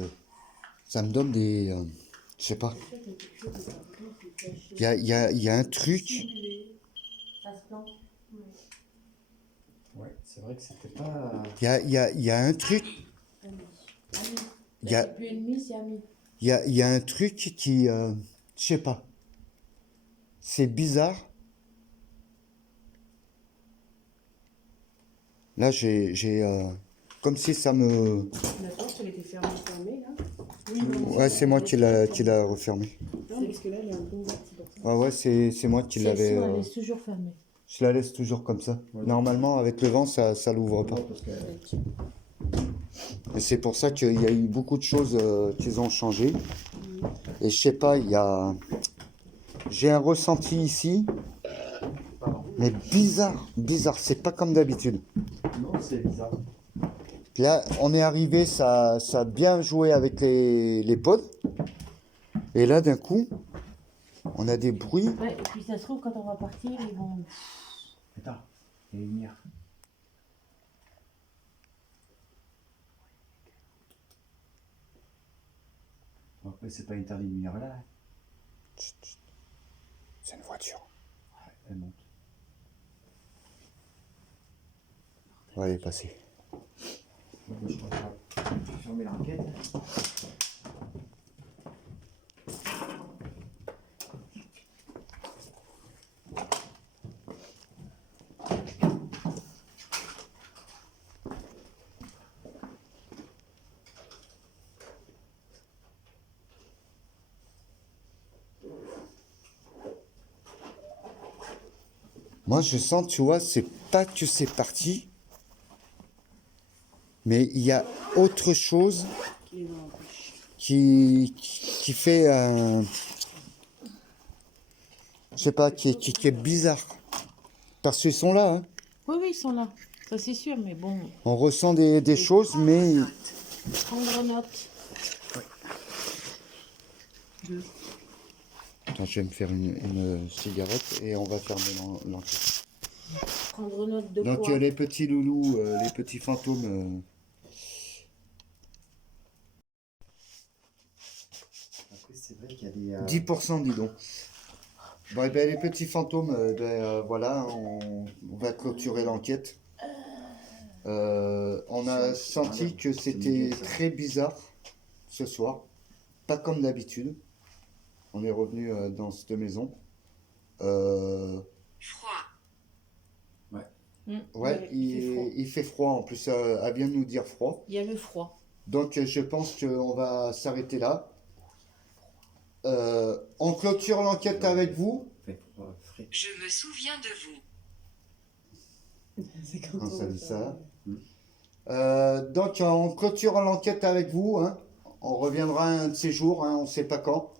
ça me donne des... je sais pas. Il y a quelque chose de par contre qui est caché. Il y a un truc. Ça se plante. Ouais, c'est vrai que c'était pas. Il y a un truc. Ah, oui. Ami. Il y a- C'est plus ennemi, c'est ami. il y a un truc qui... je sais pas. C'est bizarre. Là, comme si ça me... La porte, elle était fermée, là. Oui, non, Ouais, c'est moi qui l'a refermé. Non, parce que là, elle est un peu ouverte, c'est pour ça. Ah ouais, c'est moi qui l'avais... Sinon, elle laisse toujours fermée. Je la laisse toujours comme ça. Normalement, avec le vent, ça l'ouvre pas. Parce que Et c'est pour ça qu'il y a eu beaucoup de choses qu'ils ont changé. Et je sais pas, j'ai un ressenti ici, mais bizarre, c'est pas comme d'habitude. non, c'est bizarre. Là, on est arrivé, ça a bien joué avec les pods. Et là, d'un coup, on a des bruits. Ouais, et puis ça se trouve, quand on va partir, ils vont. Attends, il y a une lumière. Bon, après, c'est pas interdit de venir là. Chut, chut. C'est une voiture. Ouais, elle monte. On va aller passer. Bon, je crois que je vais fermer l'enquête. Moi, je sens, tu vois, c'est pas que c'est parti, mais il y a autre chose Qui est dans la poche. qui fait un... Je sais pas, qui est bizarre. Parce qu'ils sont là, hein. Oui, oui, ils sont là. Ça, c'est sûr, mais bon, On ressent des choses, mais... prendre note. Attends, je vais me faire une cigarette et on va fermer l'enquête. Prendre note de Donc quoi les petits loulous, les petits fantômes... Après, c'est vrai qu'il y a des. 10%, dis donc. Bon, eh ben, les petits fantômes, voilà, on va clôturer l'enquête. On a senti que c'était très bizarre ce soir, pas comme d'habitude. On est revenu dans cette maison. Froid. Ouais, il fait froid en plus, elle vient de nous dire froid. Il y a le froid. Donc je pense qu'on va s'arrêter là. On clôture l'enquête avec vous. Fait frais. Je me souviens de vous. C'est quand On on s'est va dit faire- ça. Donc on clôture l'enquête avec vous, hein. On reviendra un de ces jours, hein, on ne sait pas quand,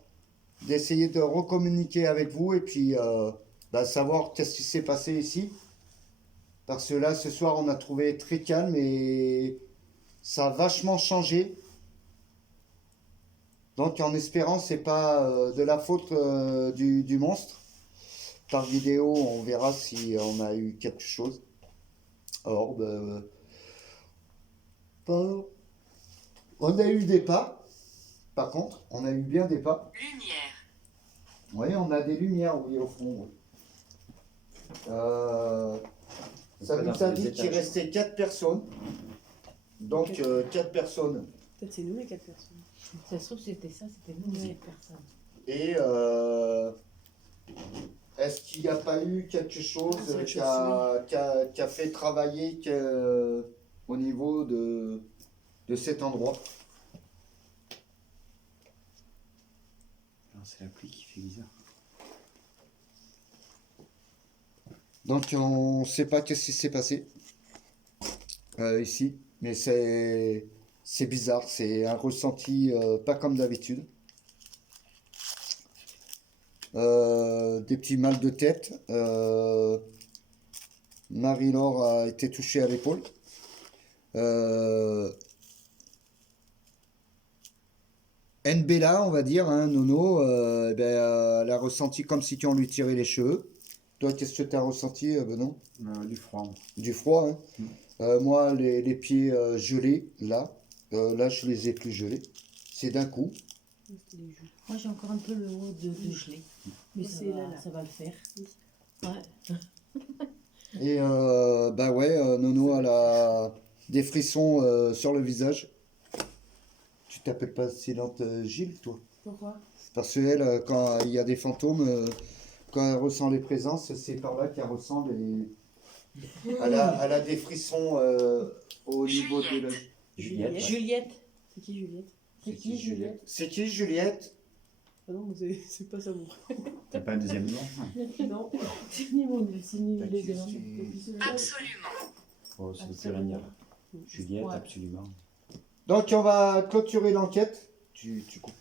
d'essayer de recommuniquer avec vous et puis savoir qu'est-ce qui s'est passé ici. Parce que là, ce soir, on a trouvé très calme et ça a vachement changé. Donc en espérant, c'est pas de la faute du monstre. Par vidéo, on verra si on a eu quelque chose. Alors, on a eu des pas. Par contre, on a eu bien des pas. Lumière. Oui, on a des lumières, oui, au fond. Oui. Ça Après, nous dans a les dit qu'il étages. restait 4 personnes. Donc 4 personnes. Peut-être c'est nous les 4 personnes. Ça se trouve, c'était ça, c'était nous, les personnes. Et est-ce qu'il n'y a pas eu quelque chose Ah, c'est vrai que qui a fait travailler au niveau de cet endroit? Non, c'est la pluie qui fait bizarre. Donc on ne sait pas qu'est-ce qui s'est passé ici, mais c'est bizarre, c'est un ressenti pas comme d'habitude. Des petits mal de tête. Marie-Laure a été touchée à l'épaule. Nbella, on va dire, hein, Nono, elle a ressenti comme si on lui tirait les cheveux. Toi, qu'est-ce que tu as ressenti, Benoît? Du froid. Du froid, hein. Mm. Moi, les pieds gelés, là, je les ai plus gelés. C'est d'un coup. Moi, j'ai encore un peu le haut de gelé. Mais Moi, c'est là. ça va le faire. Ouais. Et Nono, elle a des frissons sur le visage. tu t'appelles pas Silente Gilles, toi? Pourquoi? Parce qu'elle, quand il y a des fantômes, quand elle ressent les présences, c'est par là qu'elle ressent les. Elle a des frissons au niveau de l'œil. Juliette. Juliette. C'est qui Juliette? C'est qui Juliette? C'est qui Juliette? Ah non, mais c'est pas ça mon T'as pas un deuxième nom? Non, c'est ni mon c'est ni les gars. Absolument. Oh, ça veut plus rien dire. Juliette, Ouais. absolument. Donc on va clôturer l'enquête. Tu coupes.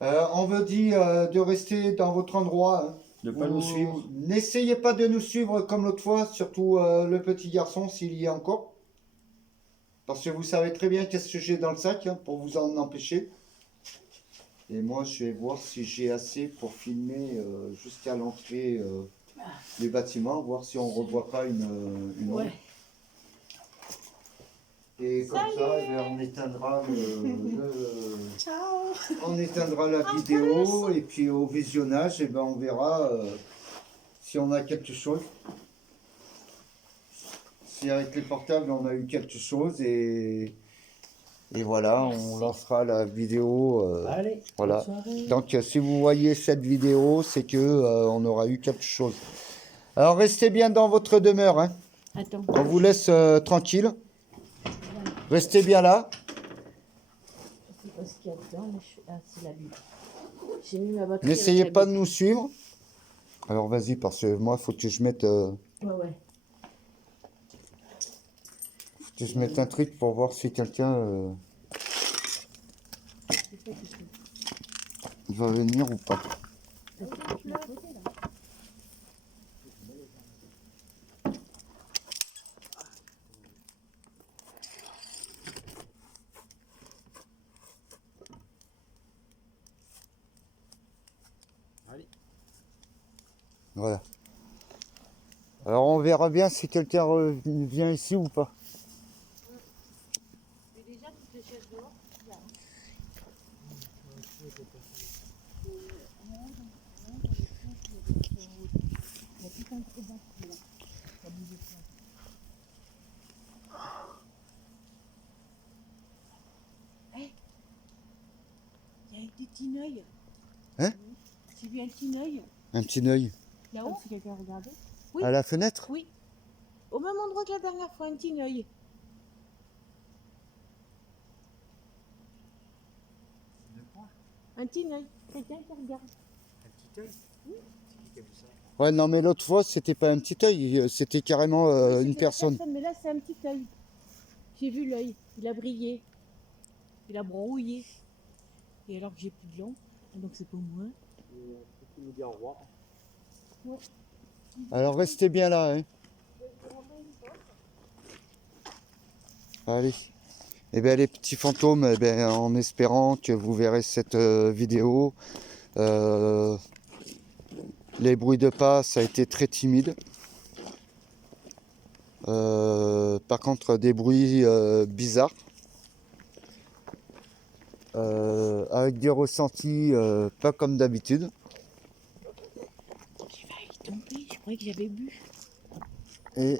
On vous dit de rester dans votre endroit. Hein. Ne pas nous suivre. N'essayez pas de nous suivre comme l'autre fois, surtout le petit garçon s'il y est encore. Parce que vous savez très bien qu'est-ce que j'ai dans le sac hein, pour vous en empêcher. Et moi je vais voir si j'ai assez pour filmer jusqu'à l'entrée du bâtiment, voir si on ne revoit pas une ombre. Ouais. Et comme ça, eh bien, on éteindra on éteindra la vidéo et puis au visionnage, eh ben, on verra si on a quelque chose. Si avec les portables on a eu quelque chose et voilà, on lancera la vidéo. Allez. Voilà. bonne soirée. Donc si vous voyez cette vidéo, c'est que on aura eu quelque chose. Alors restez bien dans votre demeure. Hein. Attends. On vous laisse tranquille. Restez bien là. Je sais pas ce qu'il y a dedans, mais ah, c'est la Bible. J'ai mis ma batterie. N'essayez avec pas la de nous suivre. Alors vas-y, parce que moi, faut que je mette, Bible. Ouais. un truc pour voir si quelqu'un va venir ou pas. Voilà. Alors on verra bien si quelqu'un vient ici ou pas. Mais déjà, toutes les chaises dehors. Il y a des petits œils. Hein? J'ai vu un petit œil Un petit œil là-haut. Si quelqu'un regardait. Oui. à la fenêtre. Oui. Au même endroit que la dernière fois, un petit œil. Un petit œil. Quelqu'un qui regarde. Un petit œil? C'est qui a vu ça? Ouais, non, mais l'autre fois, c'était pas un petit œil, c'était carrément Oui, une c'était la personne. Mais là, c'est un petit œil. J'ai vu l'œil. Il a brillé. Il a brouillé. Et alors que j'ai plus de lampe, donc c'est pour moi. Tu nous dis au revoir. Alors restez bien là. Hein. Allez. Eh bien, les petits fantômes, eh ben, en espérant que vous verrez cette vidéo. Les bruits de pas, ça a été très timide. Par contre, des bruits bizarres. Avec des ressentis pas comme d'habitude. J'ai failli tomber, je croyais que j'avais bu. Et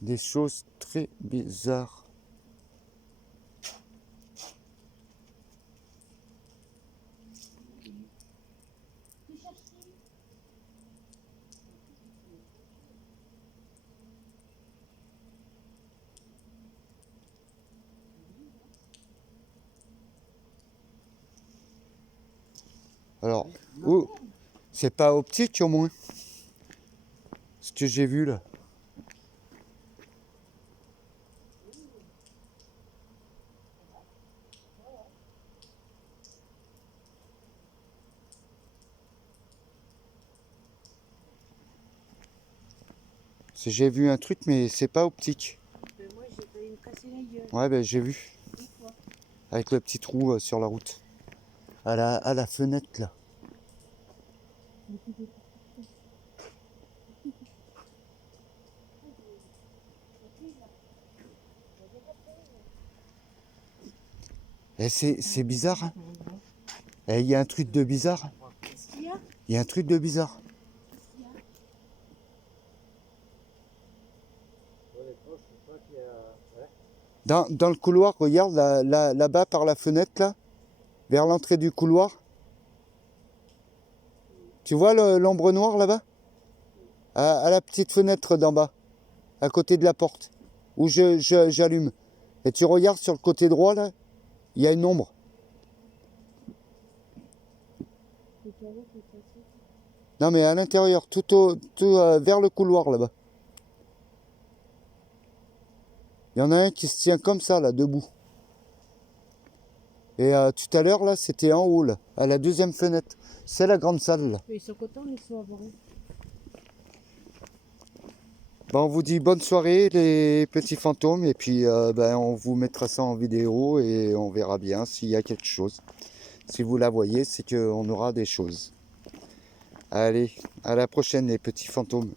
des choses très bizarres. Alors, oh, c'est pas optique au moins. Ce que j'ai vu là. J'ai vu un truc, mais c'est pas optique. Moi, j'ai failli me casser la gueule. Ouais, ben j'ai vu. Une fois. Avec le petit trou sur la route. À la fenêtre là. Et c'est bizarre. Hein. Et il y a un truc de bizarre. Qu'est-ce qu'il y a? Il y a un truc de bizarre. Dans le couloir, regarde là-bas par la fenêtre, là, vers l'entrée du couloir. Tu vois l'ombre noire là-bas? À la petite fenêtre d'en bas, à côté de la porte, où j'allume. Et tu regardes sur le côté droit, là, il y a une ombre. Non, mais à l'intérieur, tout vers le couloir là-bas. Il y en a un qui se tient comme ça, là, debout. Et tout à l'heure, là, c'était en haut, là, à la deuxième fenêtre. C'est la grande salle, là. Ils sont contents, ils sont abonnés. On vous dit bonne soirée, les petits fantômes. Et puis, on vous mettra ça en vidéo et on verra bien s'il y a quelque chose. Si vous la voyez, c'est qu'on aura des choses. Allez, à la prochaine, les petits fantômes.